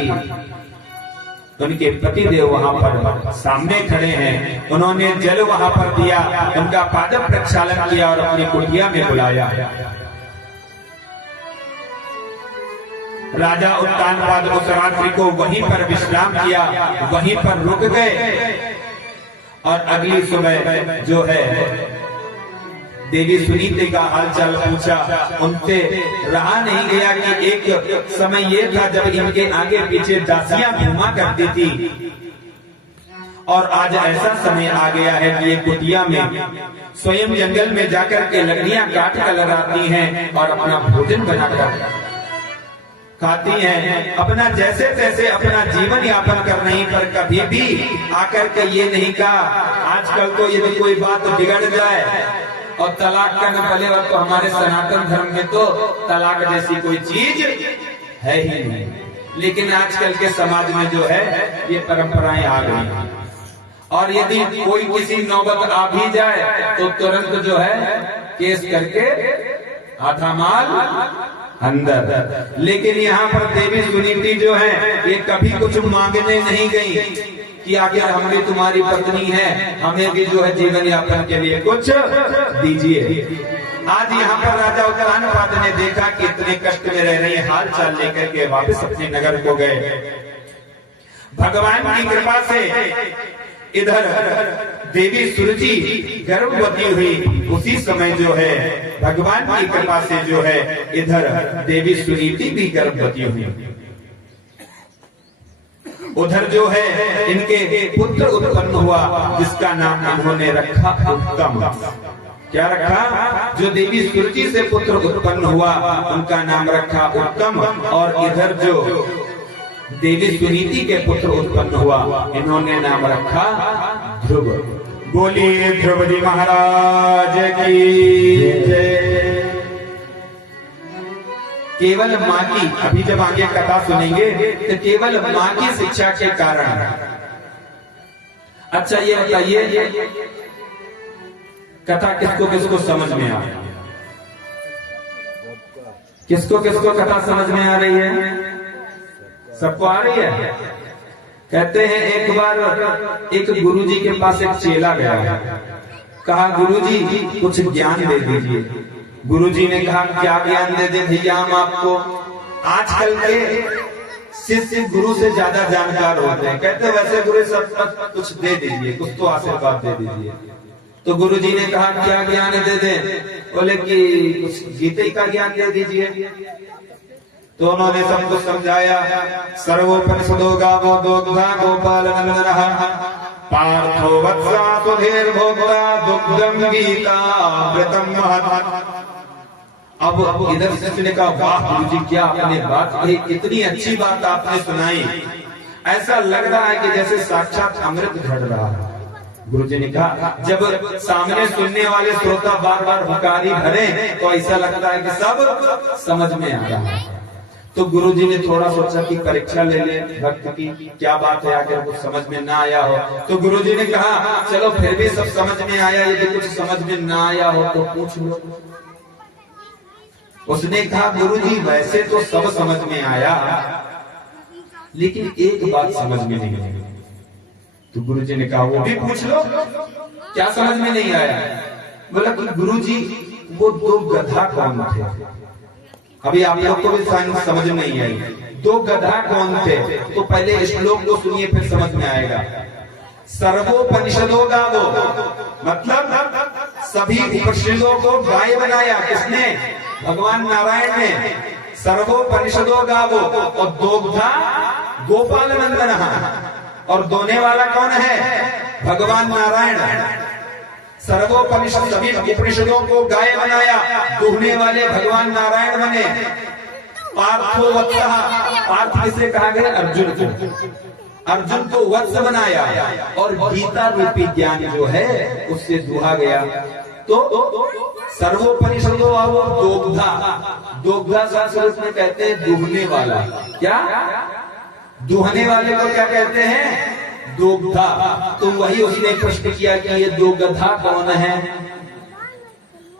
उनके पतिदेव वहां पर सामने खड़े हैं। उन्होंने जल वहां पर दिया, उनका पाद प्रक्षालन किया और अपनी कुटिया में बुलाया। राजा उत्तानपाद उस रात्रि को वहीं पर विश्राम किया, वहीं पर रुक गए और अगली सुबह जो है देवी सुनीति का हालचाल पूछा। उनसे रहा नहीं गया कि एक समय ये था जब इनके आगे पीछे दासियां घूमा करती थी और आज ऐसा समय आ गया है कि ये कुटिया में स्वयं जंगल में जाकर के लकड़ियां काट कर लगाती हैं और अपना भोजन बनाकर खाती हैं, अपना जैसे तैसे अपना जीवन यापन कर रही। पर कभी भी आकर के ये नहीं कहा आजकल तो यदि कोई बात बिगड़ जाए और तलाक का न पले वक्त तो हमारे सनातन धर्म में तो तलाक जैसी कोई चीज है ही नहीं, लेकिन आजकल के समाज में जो है ये परंपराएं आ गई और यदि कोई किसी नौबत आ भी जाए तो तुरंत जो है केस करके आधा माल अंदर। लेकिन यहाँ पर देवी सुनीति जो है ये कभी कुछ मांगने नहीं गई कि आखिर हम भी तुम्हारी पत्नी है, हमें भी जो है जीवन यापन के लिए कुछ दीजिए। आज यहाँ पर राजा उत्तानपाद ने देखा कि इतने कष्ट में रह रही हाल चाल लेकर के वापस अपने नगर को गए। भगवान की कृपा से इधर देवी सुरजी गर्भवती हुई, उसी समय जो है भगवान की कृपा से जो है इधर देवी सुनीति भी गर्भवती हुई। उधर जो है इनके पुत्र उत्पन्न हुआ जिसका नाम इन्होंने रखा उत्तम। क्या रखा? जो देवी सुरजी से पुत्र उत्पन्न हुआ उनका नाम रखा उत्तम। और इधर जो देवी सुनीति के पुत्र उत्पन्न हुआ इन्होंने नाम रखा ध्रुव। बोलिए ध्रुव जी महाराज की जय। केवल माँ की, अभी जब आगे कथा सुनेंगे तो केवल माँ की शिक्षा के कारण। अच्छा ये बताइए कथा किसको किसको समझ में आ रही है? किसको किसको कथा समझ में आ रही है? सबको आ रही है? कहते हैं एक बार एक गुरुजी के पास एक चेला गया, कहा गुरुजी कुछ ज्ञान दे दीजिए। गुरुजी ने कहा क्या ज्ञान दे दे भैया हम आपको? आजकल के शिष्य गुरु से ज्यादा जानकार होते हैं। कहते वैसे गुरु सब कुछ दे दीजिए, कुछ तो आशीर्वाद दे दीजिए। तो गुरुजी ने कहा क्या ज्ञान दे दे? बोले कि कुछ गीता का ज्ञान दे दीजिए। तो उन्होंने सब कुछ समझाया। सर्वोपनिषदो गावो दोग्धा गोपाल नंदनः पार्थो वत्सा सुधीर भोक्ता दुग्धम गीता अमृतम महत्। अब इधर शिष्य ने कहा वाह गुरुजी क्या आपने बात कही, इतनी अच्छी बात आपने सुनाई, ऐसा लग रहा है कि जैसे साक्षात अमृत झड़ रहा है। गुरुजी ने कहा जब सामने सुनने वाले श्रोता बार बार हुकारी भरे तो ऐसा लगता है कि सब समझ में आ रहा है। तो गुरुजी ने थोड़ा सोचा कि परीक्षा ले ले भक्त की, क्या बात है अगर कुछ समझ में ना आया हो। तो गुरुजी ने कहा चलो फिर भी सब समझ में आया, यदि कुछ समझ में ना आया हो तो पूछ लो। उसने कहा गुरुजी वैसे तो सब समझ में आया लेकिन एक बात समझ में नहीं आई। तो गुरुजी ने कहा वो भी पूछ लो, क्या समझ में नहीं आया? बोला कि गुरुजी वो दो गधा कौन थे? अभी आप लोग को भी समझ नहीं आई। दो गधा कौन थे? तो पहले श्लोक को सुनिए फिर समझ में आएगा। सर्वोपनिषदों गावो मतलब सभी उपनिषदों को गाय बनाया किसने? भगवान नारायण ने। सर्वोपनिषदों गावो और दोग्धा गोपाल नंदनः और दोने वाला कौन है? भगवान नारायण। सर्वोपनिषद सभी उपनिषदों को गाय बनाया, दुहने वाले भगवान नारायण बने। पार्थो वत्सः, पार्थ किसे कहा गया? अर्जुन को। अर्जुन को वत्स बनाया और गीता रूपी ज्ञान जो है उससे दुहा गया। तो सर्वोपनिषदों और दोग्धा, दोग्धा संस्कृत में कहते हैं दुहने वाला। क्या दुहने वाले को क्या कहते हैं? दोग्धा। तो वही उसने प्रश्न किया कि ये दो गधा कौन है?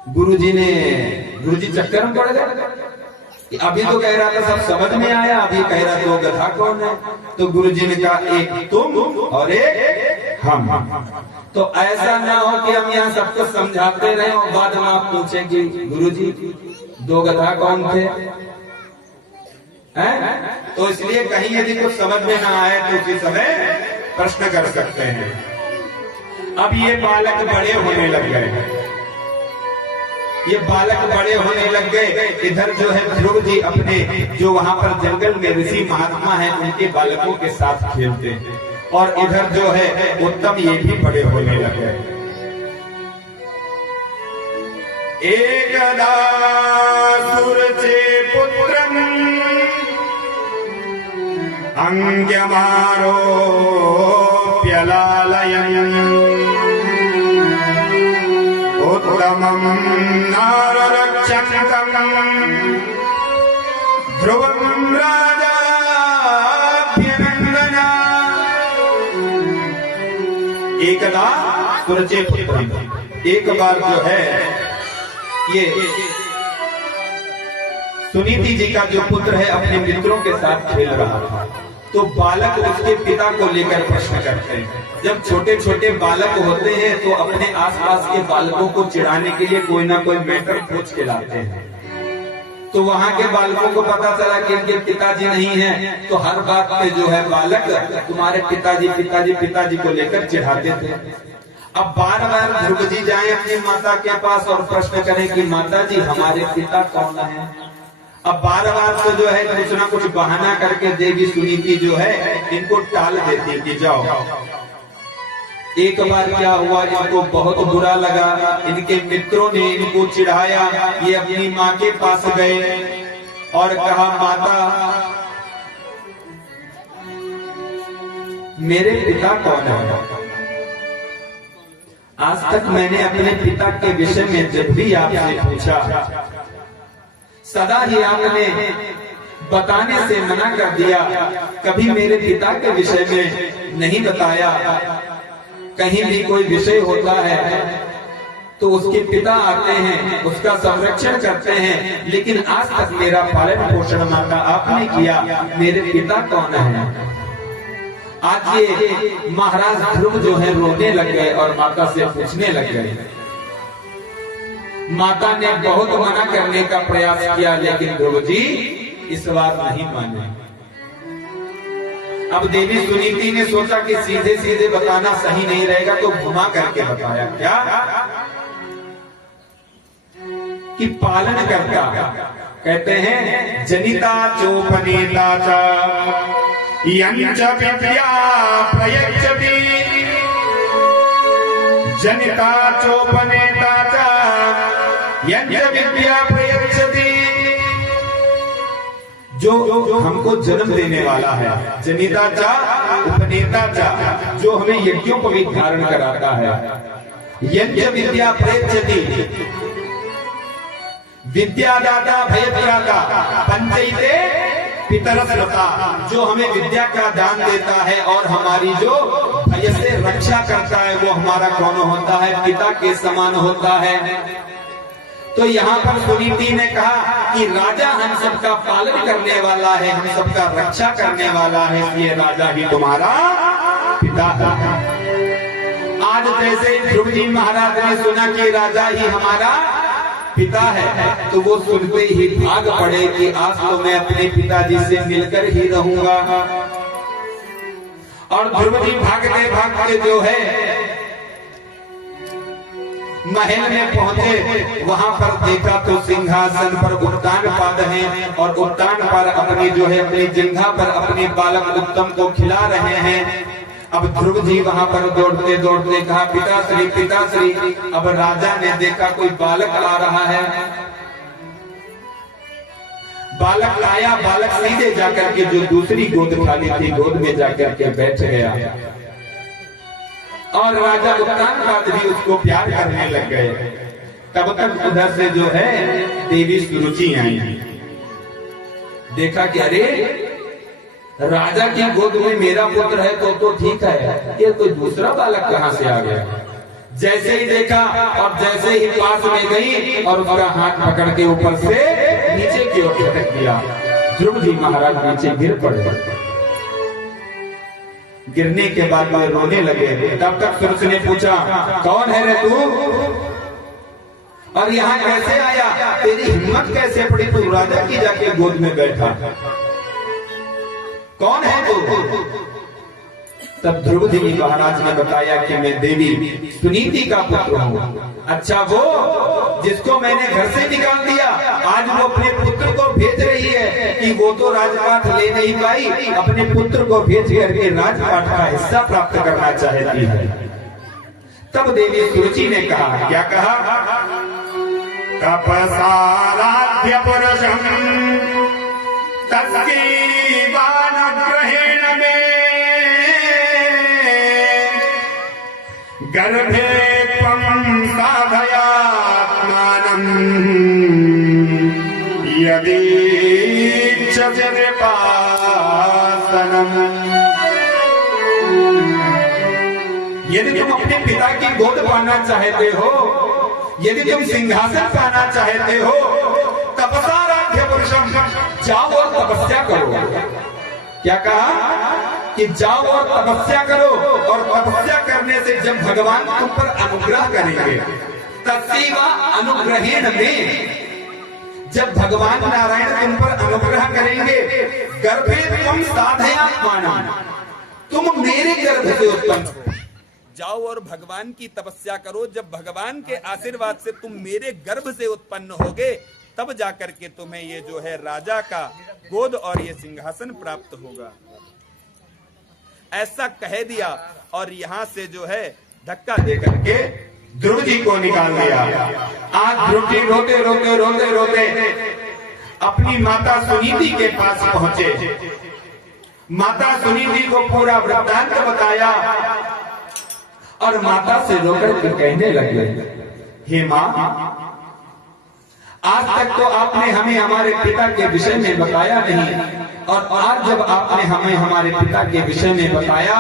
गुरुजी चक्कर में पड़ गए। अभी तो कह रहा था सब समझ में आया, अभी कह रहा दो गधा कौन है? तो गुरुजी ने कहा एक तुम और एक हम। तो ऐसा ना हो कि हम यहाँ सबको समझाते रहे और बाद में आप पूछेंगे गुरुजी दो गधा कौन थे? है? तो इसलिए कहीं यदि कुछ समझ में ना आए तो उसी समय प्रश्न कर सकते हैं। अब ये बालक बड़े होने लग गए, ये बालक बड़े होने लग गए। इधर जो है ध्रुव जी अपने जो वहां पर जंगल में ऋषि महात्मा हैं उनके बालकों के साथ खेलते हैं, और इधर जो है उत्तम ये भी बड़े होने लग गए। एकदा सुरचे पुत्रम् अंग्यमारोप्य लालयन् उत्तमं नाररक्षन्तम् ध्रुवं राजाभ्यनन्दना। एकदा सुरचे पुत्रम्, एक बार जो है ये सुनीति जी का जो पुत्र है अपने मित्रों के साथ खेल रहा था, तो बालक उसके पिता को लेकर प्रश्न करते हैं। जब छोटे छोटे बालक होते हैं तो अपने आसपास के बालकों को चिढ़ाने के लिए कोई ना कोई मैटर खोज के लाते हैं। तो वहां के बालकों को पता चला कि इनके पिताजी नहीं है, तो हर बात पे जो है बालक तुम्हारे पिताजी पिताजी पिताजी को लेकर चिढ़ाते थे। अब बार बार ध्रुव जी जाएं अपनी माता के पास और प्रश्न करें कि माता जी हमारे पिता कौन है। अब बार बार तो जो है कुछ ना कुछ बहाना करके देवी सुनीति जो है इनको टाल देती कि जाओ। एक बार क्या हुआ, इनको बहुत बुरा लगा, इनके मित्रों ने इनको चिढ़ाया। ये अपनी माँ के पास गए और कहा माता मेरे पिता कौन है। आज तक मैंने अपने पिता के विषय में जब भी आपसे पूछा सदा ही आपने बताने से मना कर दिया, कभी मेरे पिता के विषय में नहीं बताया। कहीं भी कोई विषय होता है तो उसके पिता आते हैं, उसका संरक्षण करते हैं, लेकिन आज तक मेरा पालन पोषण माता आपने किया, मेरे पिता कौन है। आज ये महाराज ध्रुव जो है रोने लग गए और माता से पूछने लग गए। माता ने बहुत मना करने का प्रयास किया, लेकिन ध्रुव जी इस बार नहीं माने। अब देवी सुनीति ने सोचा कि सीधे सीधे बताना सही नहीं रहेगा, तो घुमा करके बताया क्या कि पालन करता। कहते हैं जनिता चोपनेता च यंच विद्या प्रयच्छति, जनिता चोपनेता च यंच विद्या प्रयच्छति। जो हमको जन्म देने वाला है, जनिता चा उपनेता चा, जो हमें यज्ञों को भी धारण कराता है। यज्ञ विद्या प्रयच्छति, विद्यादाता भयत्राता पंचैते पितरस्रता, जो हमें विद्या का दान देता है और हमारी जो भय से रक्षा करता है वो हमारा कौन होता है, पिता के समान होता है। तो यहाँ पर सुनीति ने कहा कि राजा हम सबका पालन करने वाला है, हम सबका रक्षा करने वाला है, ये राजा ही तुम्हारा पिता है। आज जैसे ध्रुव जी महाराज ने सुना कि राजा ही हमारा पिता है, तो वो सुनते ही भाग पड़े कि आज तो मैं अपने पिताजी से मिलकर ही रहूंगा। और ध्रुव जी भागते भागते जो है महल में पहुंचे। वहां पर देखा तो सिंहासन पर उत्तानपाद हैं और उत्तानपाद अपनी जो है अपनी जिंघा पर अपने बालक उत्तम को खिला रहे हैं। अब ध्रुव जी वहां पर दौड़ते दौड़ते कहा पिताश्री पिताश्री। अब राजा ने देखा कोई बालक आ रहा है। बालक आया, बालक सीधे जाकर के जो दूसरी गोद खाली थी गोद में जाकर के बैठ गया और राजा उत्तानपाद भी उसको प्यार करने लग गए। तब तक उधर से जो है देवी सुरुचि आई। देखा कि अरे राजा की गोद में मेरा पुत्र है तो ठीक है, ये कोई दूसरा बालक कहां से आ गया। जैसे ही देखा और जैसे ही पास में गई और उसका हाथ पकड़ के ऊपर से नीचे की ओर झटक दिया। ध्रुव जी महाराज नीचे गिर पड़े। गिरने के बाद वे रोने लगे। तब तक सुरुच ने पूछा कौन है रे तू और यहाँ कैसे आया, तेरी हिम्मत कैसे पड़ी, तू राजा की जाके गोद में बैठा। कौन है तू? तब ध्रुव जी महाराज ने बताया कि मैं देवी सुनीति का पुत्र हूँ। अच्छा, वो जिसको मैंने घर से निकाल दिया, आज वो अपने पुत्र को भेज रही है कि वो तो राजपाट ले नहीं पाई, अपने पुत्र को भेज करके राजपाट का हिस्सा प्राप्त करना चाहती है। तब देवी सुरुचि ने कहा, क्या कहा? तपसाराध्य पुरुषम तस्कीवानुग्रहेण मे गर्भे त्वं साधयात्मानं यदीच्छसि कृपासनं। यदि तुम अपने पिता की गोद पाना चाहते हो, यदि तुम सिंहासन पाना चाहते हो, तपसाराध्य पुरुषम, जाओ और तपस्या करो। क्या कहा? कि जाओ और तपस्या करो, और तपस्या करने से जब भगवान तुम पर अनुग्रह करेंगे, तस्सीवा अनुग्रहेण में, जब भगवान नारायण तुम पर अनुग्रह करेंगे, गर्भे तुम साधयात्मानं, तुम मेरे गर्भ से उत्पन्न हो। जाओ और भगवान की तपस्या करो, जब भगवान के आशीर्वाद से तुम मेरे गर्भ से उत्पन्न होगे, तब जाकर के तुम्हें ये जो है राजा का गोद और ये सिंहासन प्राप्त होगा। ऐसा कह दिया और यहाँ से जो है धक्का दे करके ध्रुव जी को निकाल दिया। आज ध्रुव जी रोते रोते रोते रोते अपनी माता सुनीति के पास पहुंचे। माता सुनीति को पूरा वृत्तांत बताया और माता से रोकर के कहने लगे, हे माँ, आज तक तो आपने हमें हमारे पिता के विषय में बताया नहीं, और आज जब आपने हमें हमारे पिता के विषय में बताया,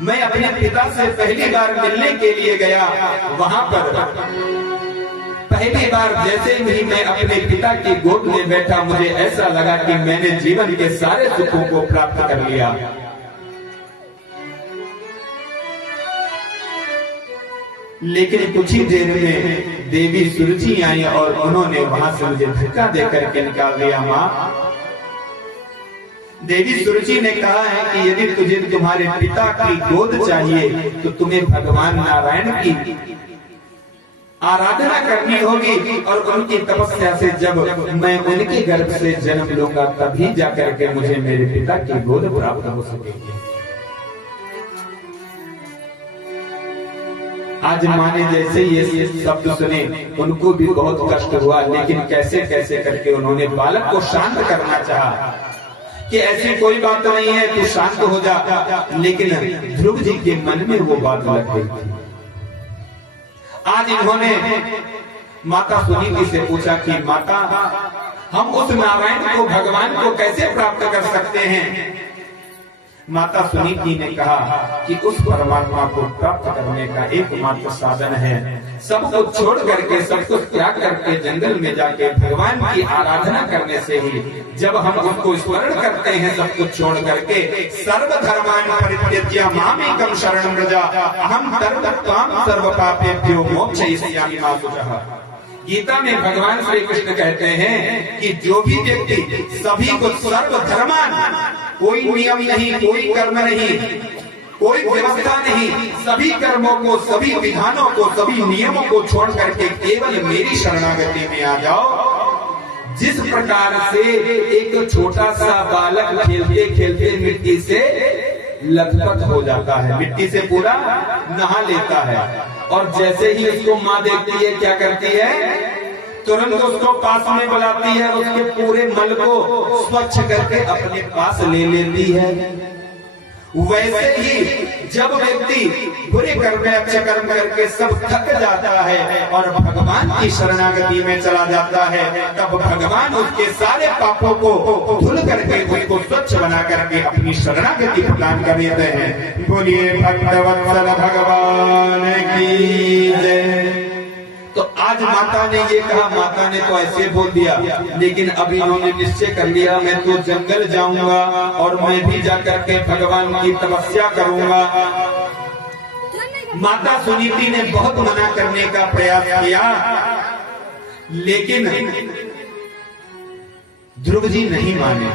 मैं अपने पिता से पहली बार मिलने के लिए गया। वहां पर पहली बार जैसे ही मैं अपने पिता की गोद में बैठा, मुझे ऐसा लगा कि मैंने जीवन के सारे सुखों को प्राप्त कर लिया। लेकिन कुछ ही देर में देवी सुरुचि आई और उन्होंने वहां से मुझे धक्का देकर के निकाल दिया। माँ, देवी सुरुचि ने कहा है कि यदि तुझे तुम्हारे पिता की गोद चाहिए तो तुम्हें भगवान नारायण की आराधना करनी होगी, और उनकी तपस्या से जब मैं उनके गर्भ से जन्म लूंगा, तभी जाकर के मुझे मेरे पिता की गोद प्राप्त हो सकेगी। आज माँ ने जैसे ये शब्द सुने, उनको भी बहुत कष्ट हुआ, लेकिन कैसे कैसे करके उन्होंने बालक को शांत करना चाहा कि ऐसी कोई बात नहीं है, तू शांत हो जा। लेकिन ध्रुव जी के मन में वो बात लग गई थी। आज इन्होंने माता सुनीति से पूछा कि माता, हम उस नारायण को, भगवान को कैसे प्राप्त कर सकते हैं? माता सुनीति ने कहा कि उस परमात्मा को प्राप्त करने का एकमात्र साधन है सब कुछ छोड़ करके, सब कुछ त्याग करके जंगल में जाके भगवान की आराधना करने से ही, जब हम उसको स्मरण करते हैं सब कुछ छोड़ करके, सर्वधर्मान् परित्यज्य मामेकं शरणं व्रज अहं त्वां सर्वपापेभ्यो मोक्षयिष्यामि मा शुचः। गीता में भगवान श्री कृष्ण कहते हैं कि जो भी व्यक्ति सभी को सर्वधर्मान्, कोई नियम नहीं, कोई कर्म नहीं, कोई व्यवस्था नहीं, सभी कर्मों को, सभी विधानों को, सभी नियमों को छोड़ करके केवल मेरी शरणागति में आ जाओ। जिस प्रकार से एक छोटा सा बालक खेलते खेलते मिट्टी से लथपथ हो जाता है, मिट्टी से पूरा नहा लेता है, और जैसे ही उसको माँ देखती है क्या करती है, तुरंत उसको पास में बुलाती है, उसके पूरे मल को स्वच्छ करके अपने पास ले लेती है। वैसे ही जब व्यक्ति बुरे कर्म अच्छे कर्म करके सब थक जाता है और भगवान की शरणागति में चला जाता है, तब भगवान उसके सारे पापों को धुल करके उसको स्वच्छ बना करके अपनी शरणागति प्रदान कर देते हैं। बोलिए भक्तवत्सल भगवान की जय। तो आज माता ने ये कहा, माता ने तो ऐसे बोल दिया, लेकिन अभी उन्होंने निश्चय कर लिया मैं तो जंगल जाऊंगा और मैं भी जाकर के भगवान की तपस्या करूंगा। माता सुनीति ने बहुत मना करने का प्रयास किया, लेकिन ध्रुव जी नहीं माने।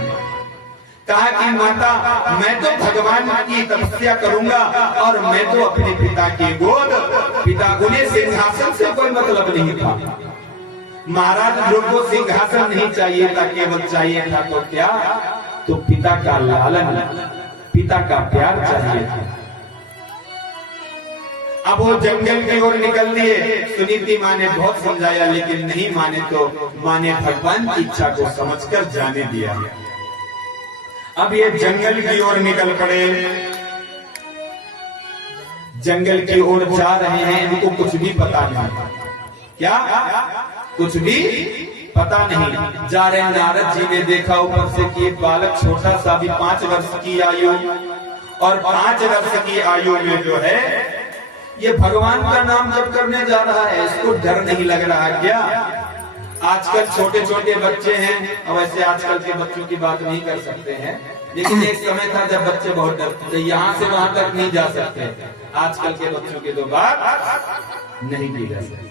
कहा कि माता, मैं तो भगवान की तपस्या करूंगा और मैं तो अपने पिता की गोद। पिता उन्हें सिंहासन से कोई मतलब नहीं था। महाराज लोग को सिंहासन नहीं चाहिए था, केवल चाहिए था तो क्या, तो पिता का लालन, पिता का प्यार चाहिए था। अब वो जंगल की ओर निकल दिए। सुनीति माँ ने बहुत समझाया, लेकिन नहीं माने तो माँ ने भगवान की इच्छा को समझकर जाने दिया। अब ये जंगल की ओर निकल पड़े। जंगल की ओर जा रहे हैं, इनको कुछ भी पता नहीं। क्या? कुछ भी पता नहीं। जा रहे नारद जी ने देखा ऊपर से कि एक बालक छोटा सा भी 5 वर्ष की आयु, और 5 वर्ष की आयु में जो है ये भगवान का नाम जप करने जा रहा है। इसको डर नहीं लग रहा क्या? आजकल छोटे छोटे बच्चे हैं, और वैसे आजकल के बच्चों की बात नहीं कर सकते हैं, लेकिन एक समय था जब बच्चे बहुत डरते थे, यहाँ से वहां तक नहीं जा सकते। आजकल के बच्चों की तो बात नहीं की जा सकती।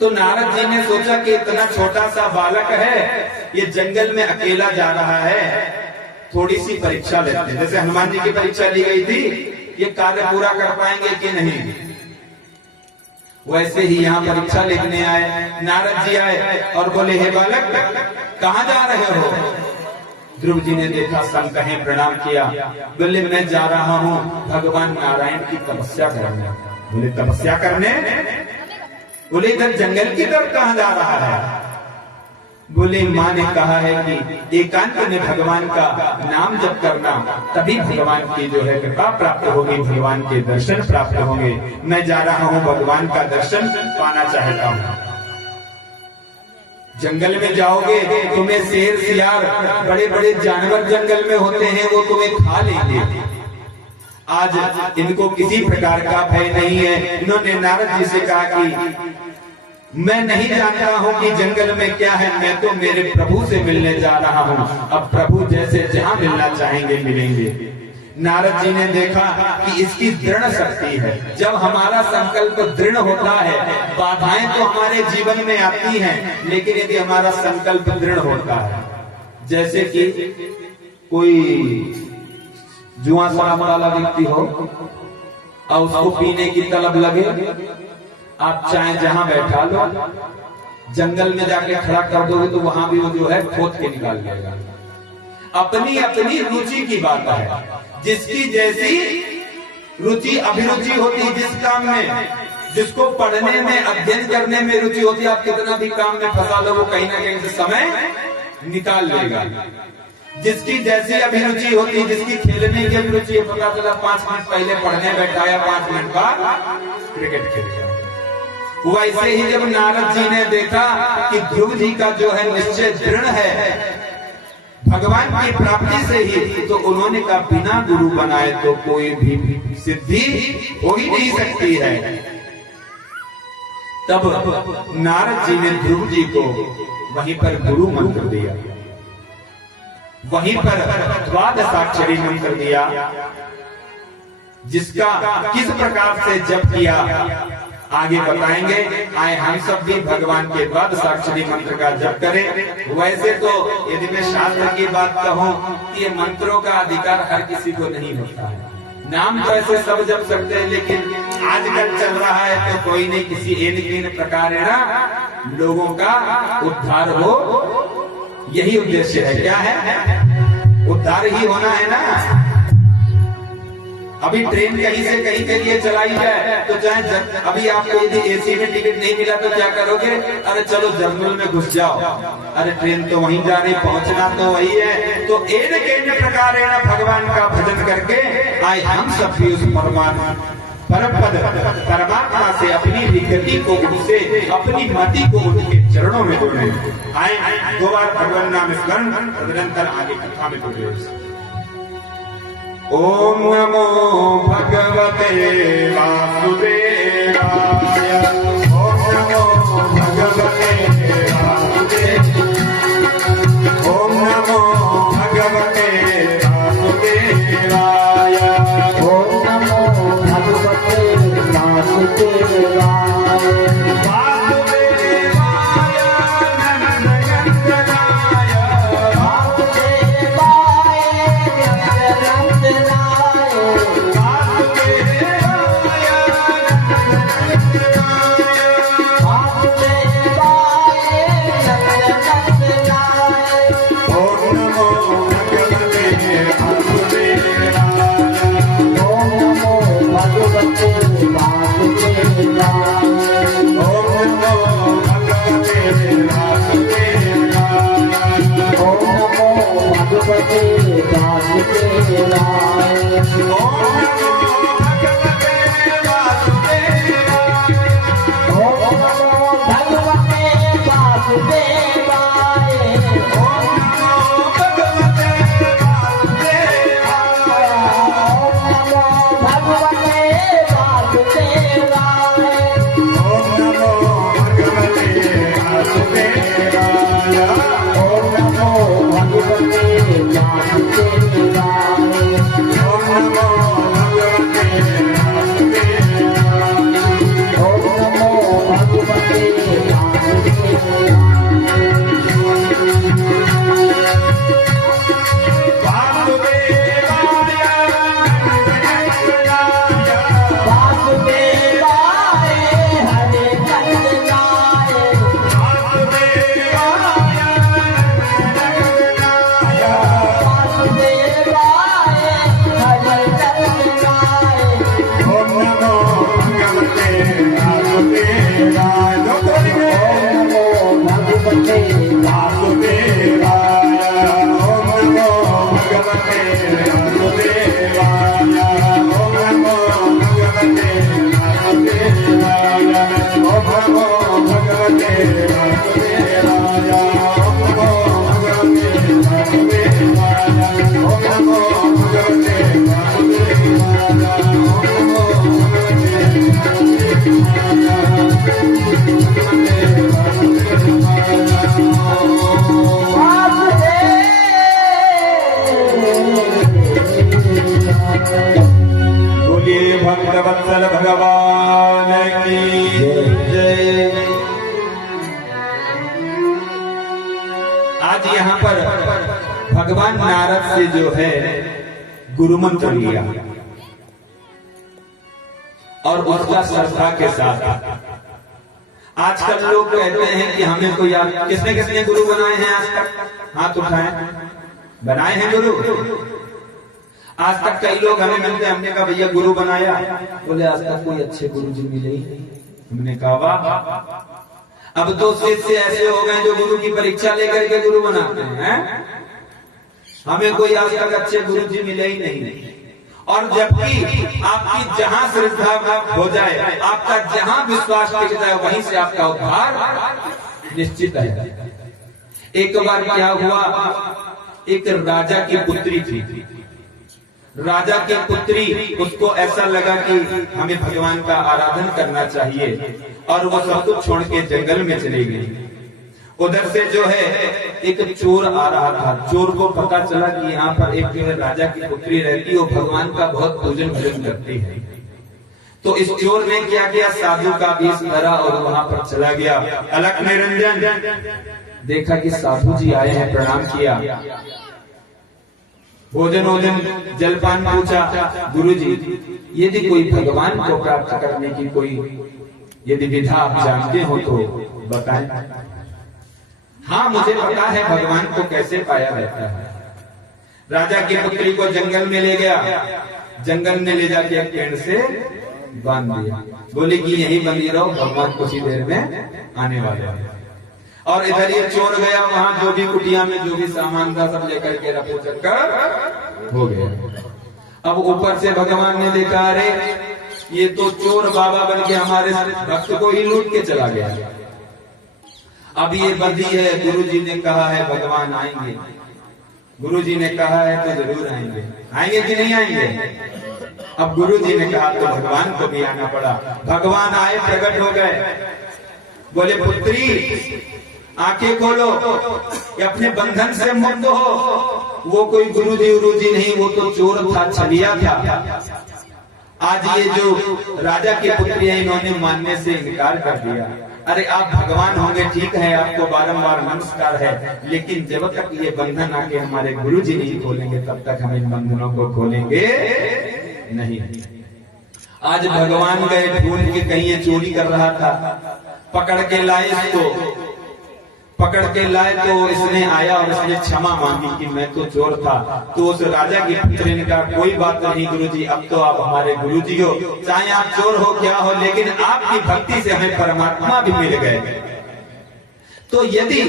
तो नारद जी ने सोचा कि इतना छोटा सा बालक है, ये जंगल में अकेला जा रहा है, थोड़ी सी परीक्षा लेते हैं। जैसे हनुमान जी की परीक्षा ली गई थी, ये कार्य पूरा कर पाएंगे कि नहीं, वैसे ही यहाँ परीक्षा लेने आए। नारद जी आए और बोले, हे बालक, कहाँ जा रहे हो? ध्रुव जी ने देखा, संकहे प्रणाम किया। बोले, मैं जा रहा हूँ भगवान नारायण की तपस्या करने। बोले, तपस्या करने? बोले, इधर जंगल की तरफ कहाँ जा रहा है? बोले, माँ ने कहा है कि एकांत में भगवान का नाम जप करना, तभी भगवान की जो है कृपा प्राप्त होगी, भगवान के दर्शन प्राप्त होंगे। मैं जा रहा हूँ, भगवान का दर्शन पाना चाहता हूँ। जंगल में जाओगे, तुम्हें शेर, सियार, बड़े बड़े जानवर जंगल में होते हैं, वो तुम्हें खा लेंगे। आज इनको किसी प्रकार का भय नहीं है। इन्होंने नारद जी से कहा कि मैं नहीं जानता हूँ कि जंगल में क्या है, मैं तो मेरे प्रभु से मिलने जा रहा हूँ। अब प्रभु जैसे जहाँ मिलना चाहेंगे मिलेंगे। नारद जी ने देखा कि इसकी दृढ़ शक्ति है। जब हमारा संकल्प दृढ़ होता है, बाधाएं तो हमारे जीवन में आती हैं, लेकिन यदि हमारा संकल्प दृढ़ होता है, जैसे कि कोई जुआ शराब वाला व्यक्ति हो और उसको पीने की तलब लगे, आप चाहे जहां बैठा लो, जंगल में जाके खड़ा कर दोगे तो वहां भी वो जो है खोद के निकाल लेगा। अपनी अपनी रुचि की बात है। जिसकी जैसी रुचि, अभिरुचि होती है जिस काम में, जिसको पढ़ने में, अध्ययन करने में रुचि होती है, आप कितना भी काम में फंसा लो, वो कहीं ना कहीं से समय निकाल लेगा। जिसकी जैसी अभिरुचि होती है, जिसकी खेलने की अभिरुचि है, पता चला 5 मिनट पहले पढ़ने बैठाया, 5 मिनट बाद क्रिकेट खेलेगा। वैसे ही जब नारद जी ने देखा कि ध्रुव जी का जो है निश्चय दृढ़ है भगवान की प्राप्ति से ही, तो उन्होंने कहा, बिना गुरु बनाए तो कोई भी सिद्धि हो ही नहीं सकती है। तब नारद जी ने ध्रुव जी को वहीं पर गुरु मंत्र दिया, वहीं पर द्वादशाक्षरी मंत्र दिया, जिसका किस प्रकार से जप किया आगे बताएंगे। आए हम सब भी भगवान के द्वादशाक्षरी मंत्र का जप करें। वैसे तो यदि मैं शास्त्र की बात कहूँ कि ये मंत्रों का अधिकार हर किसी को नहीं होता है। नाम तो ऐसे सब जप सकते हैं, लेकिन आजकल चल रहा है तो कोई नहीं, किसी एन प्रकार लोगों का उद्धार हो, यही उद्देश्य है। क्या है? उद्धार ही होना है ना। अभी ट्रेन कहीं से कहीं के लिए चलाई जाए तो चाहे अभी आपको यदि एसी में टिकट नहीं मिला तो क्या करोगे? अरे चलो जनरल में घुस जाओ। अरे ट्रेन तो वहीं जा रही, पहुंचना तो वही है। तो एन प्रकार भगवान का भजन करके आए हम सब भी उस परमात्मा से अपनी विगति को, उनसे अपनी मति को उनके चरणों में जोड़े। आए 2 बार भगवान नाम स्मरण, तदनंतर आगे कथा में जुड़े। ओम नमो भगवते वासुदेवाय। ओम नमो भगवते वासुदेवाय। ओम नमो भगवते वासुदेवाय। ओम नमो भगवते वासुदेवाय। वासुदेवाय नंदनंदनाय। वासुदेवाय बोलिए भक्तवत्सल भगवान की जय। आज यहाँ पर भगवान नारद से जो है गुरु मंत्र लिया और उसका श्रद्धा के साथ आजकल लोग कहते हैं कि हमें कोई किसने किसने गुरु बनाए हैं आज तक, हाथ उठाएं, बनाए हैं गुरु। आज तक कई लोग हमें मिलते हैं, हमने कहा भैया गुरु बनाया, बोले आज तक कोई अच्छे गुरु जी मिले ही नहीं। हमने कहा वाह, अब तो शिष्य ऐसे हो गए जो गुरु की परीक्षा लेकर के गुरु बनाते हैं। हमें कोई आज तक अच्छे गुरु जी मिले ही नहीं। और जबकि आपकी जहां श्रद्धा हो जाए, आपका जहां विश्वास टिक जाए, वहीं से आपका उद्धार निश्चित है। एक बार क्या हुआ, एक राजा की पुत्री थी। राजा की पुत्री, उसको ऐसा लगा कि हमें भगवान का आराधन करना चाहिए और वो सब कुछ छोड़ के जंगल में चली गई। उधर से जो है एक चोर आ रहा था। चोर को पता चला कि यहाँ पर एक जो है राजा की पुत्री रहती है, वो भगवान का बहुत पूजन भजन करती है। तो इस चोर ने क्या किया, साधु का वेश धरा और वहां पर चला गया। अलख निरंजन देखा कि साधु जी आए हैं, प्रणाम किया, भोजन वोजन जलपान पूछा। गुरु जी यदि कोई भगवान को प्राप्त करने की कोई यदि विधा आप जानते हो तो बताएं। हाँ मुझे पता है भगवान को कैसे पाया जाता है। राजा की पुत्री को जंगल में ले गया, जंगल में ले जाके एक पेड़ से बांध दिया, बोले कि यही बंधी रहो, भगवान कुछ ही देर में आने वाले हैं। और इधर ये चोर गया, वहां जो भी कुटिया में जो भी सामान था सब लेकर के रफू चक्कर हो गया। अब ऊपर से भगवान ने देखा, अरे ये तो चोर बाबा बन के हमारे भक्त को ही लूट के चला गया। अब ये बंदी है, गुरु जी ने कहा है भगवान आएंगे, गुरु जी ने कहा है तो जरूर आएंगे, आएंगे कि नहीं आएंगे। अब गुरु जी ने कहा तो भगवान को भी आना पड़ा। भगवान आए, प्रकट हो गए, बोले पुत्री आंखें खोलो, ये अपने बंधन से मुक्त हो। वो कोई गुरु जी नहीं, वो तो चोर था, छलिया था। आज ये जो राजा की पुत्री है, इन्होंने मानने से इनकार कर दिया। अरे आप भगवान होंगे ठीक है, आपको बारंबार नमस्कार है, लेकिन जब तक ये बंधन आके हमारे गुरु जी नहीं खोलेंगे तब तक हम इन बंधनों को खोलेंगे नहीं। आज भगवान गए ढूंढ के, कहीं ये चोरी कर रहा था, पकड़ के लाए इसको, पकड़ के लाए तो इसने आया और इसने क्षमा मांगी कि मैं तो चोर था। तो उस राजा की पुत्री ने कहा कोई बात नहीं गुरुजी, अब तो आप हमारे गुरुजी हो, चाहे आप चोर हो क्या हो, लेकिन आपकी भक्ति से हमें परमात्मा भी मिल गए। तो यदि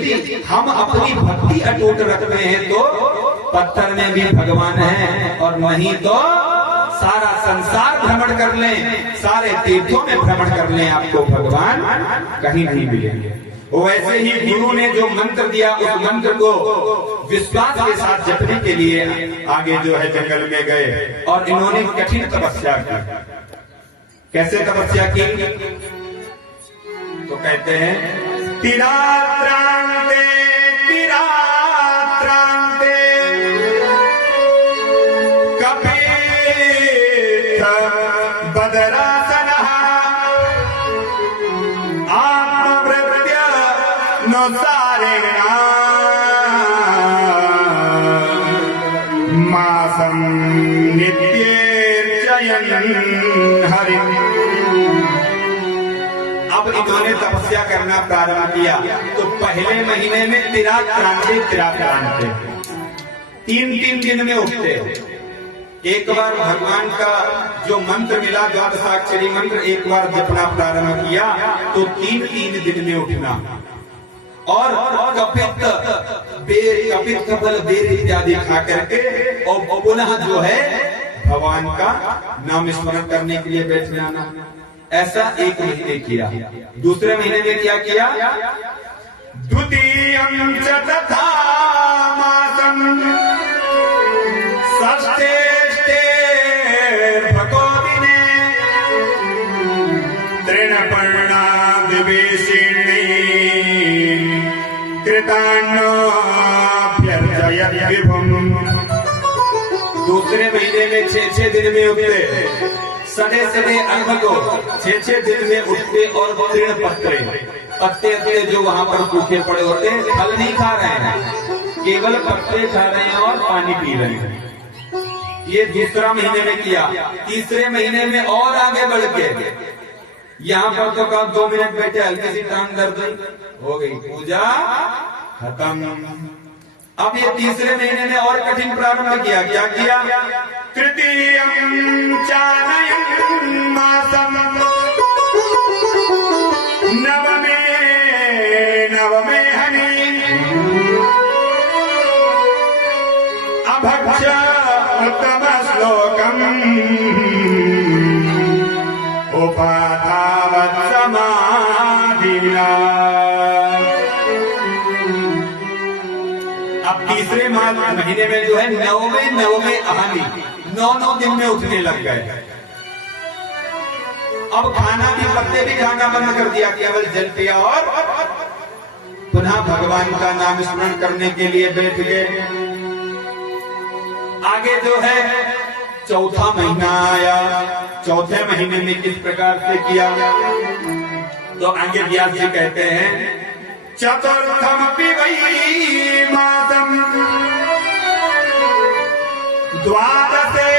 हम अपनी भक्ति अटूट रखते हैं तो पत्थर में भी भगवान है, और नहीं तो सारा संसार भ्रमण कर लें, सारे तीर्थों में भ्रमण कर लें, आपको भगवान कहीं नहीं मिलेंगे। वैसे ही गुरु ने जो मंत्र दिया, उस मंत्र को विश्वास के साथ जपने के लिए आगे जो है जंगल में गए और इन्होंने कठिन तपस्या की। कैसे तपस्या की? तो कहते हैं तिरात्रांते तिरात्रांते कपेथ बदरासनः आत्मवृत्य नुसारेण मासं नित्येर्चयन् हरिम्। अब इन्होंने तपस्या करना प्रारंभ किया तो पहले महीने में तिरात्रांते 3-3 दिन में उठते, एक बार भगवान का जो मंत्र मिला, द्वादशाक्षरी मंत्र, एक बार जपना प्रारंभ किया तो 3 दिन में उठना, और कपित कपल बेर इत्यादि खा करके और पुनः जो है भगवान का नाम स्मरण करने के लिए बैठ जाना। ऐसा 1 महीने किया। दूसरे महीने में क्या किया? द्वितीयं च तथा मासं षष्ठे भको दिने तृणपर्णा विवेशिनी कृतान्नोऽभ्यर्चयत् विभुम्। दूसरे महीने में 6 दिन में उठते, सदे अर्घ को 6 दिन में उठते, और तृण पत्ते जो वहां पर सूखे पड़े होते, फल नहीं खा रहे हैं, केवल पत्ते खा रहे हैं और पानी पी रहे हैं। ये दूसरा महीने में किया। तीसरे महीने में और आगे बढ़ के यहाँ पर तो कब 2 मिनट बैठे, हल्की सी टांग दर्द हो गई, पूजा खत्म। अब ये तीसरे महीने में और कठिन प्रारंभ किया। क्या किया? तृतीयं चानयं मासं नवमे हनि अभक्ष्य उत्तमश्लोकम् उपाधावत् समाधिना। अब तीसरे महीने में जो है नवमे अहानी 9 दिन में उठने लग गए। अब खाना भी, पत्ते भी खाना बंद कर दिया, केवल जल पिया और पुनः भगवान का नाम स्मरण करने के लिए बैठ गए। आगे जो है चौथा महीना आया। चौथे महीने में किस प्रकार से किया? तो आगे व्यास जी कहते हैं, चतुर्थमपि वै मासं द्वादशे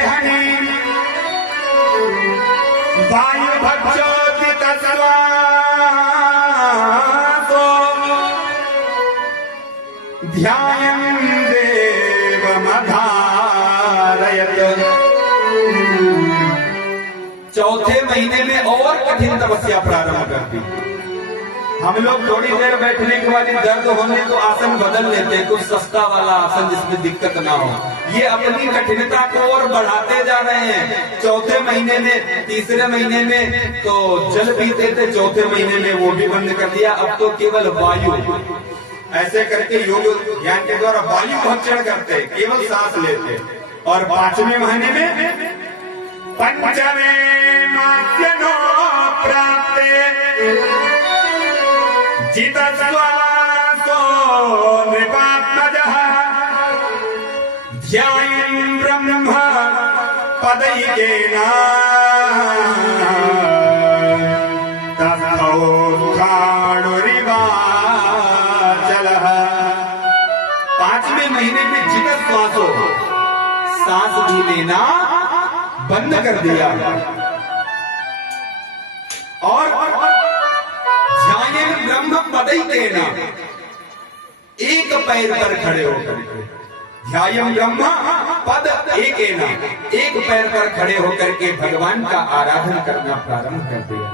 हनि वायुभक्षोदितस्वासो ध्यायं देवमधारयत्। चौथे महीने में और कठिन तपस्या प्रारंभ कर दी। हम लोग थोड़ी देर बैठने के बाद दर्द होने तो आसन बदल लेते हैं, कुछ सस्ता वाला आसन जिसमें दिक्कत ना हो। ये अपनी कठिनता को और बढ़ाते जा रहे हैं। चौथे महीने में, तीसरे महीने में तो जल पीते थे, चौथे महीने में वो भी बंद कर दिया। अब तो केवल वायु, ऐसे करके योग ज्ञान के द्वारा वायु भक्षण करते, केवल सांस लेते। और 5वें महीने में पंचमे मास्यनो प्राप्ते जितस्वासो नृपात्मजः ध्यायं ब्रह्म पदैकेन तस्थौत्थाणुरिवाचलः। 5वें महीने में जितस्वासो, सांस भी लेना बंद कर दिया, और ध्यायं ब्रह्म पदैकेन, एक पैर पर खड़े होकर के, ध्यायं ब्रह्म पद एकेन, एक पैर पर खड़े होकर के भगवान का आराधन करना प्रारंभ कर दिया।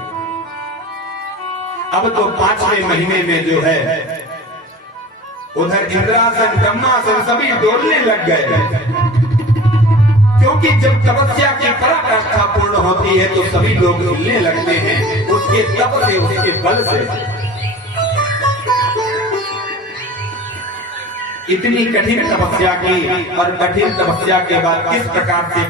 अब तो 5वें महीने में जो है उधर इंद्रासन, ब्रह्मासन सभी डोलने लग गए, क्योंकि जब तपस्या की पराकाष्ठा पूर्ण होती है तो सभी लोग हिलने लगते हैं, उसके तप से, उसके बल से। इतनी कठिन तपस्या की, और कठिन तपस्या के बाद किस प्रकार से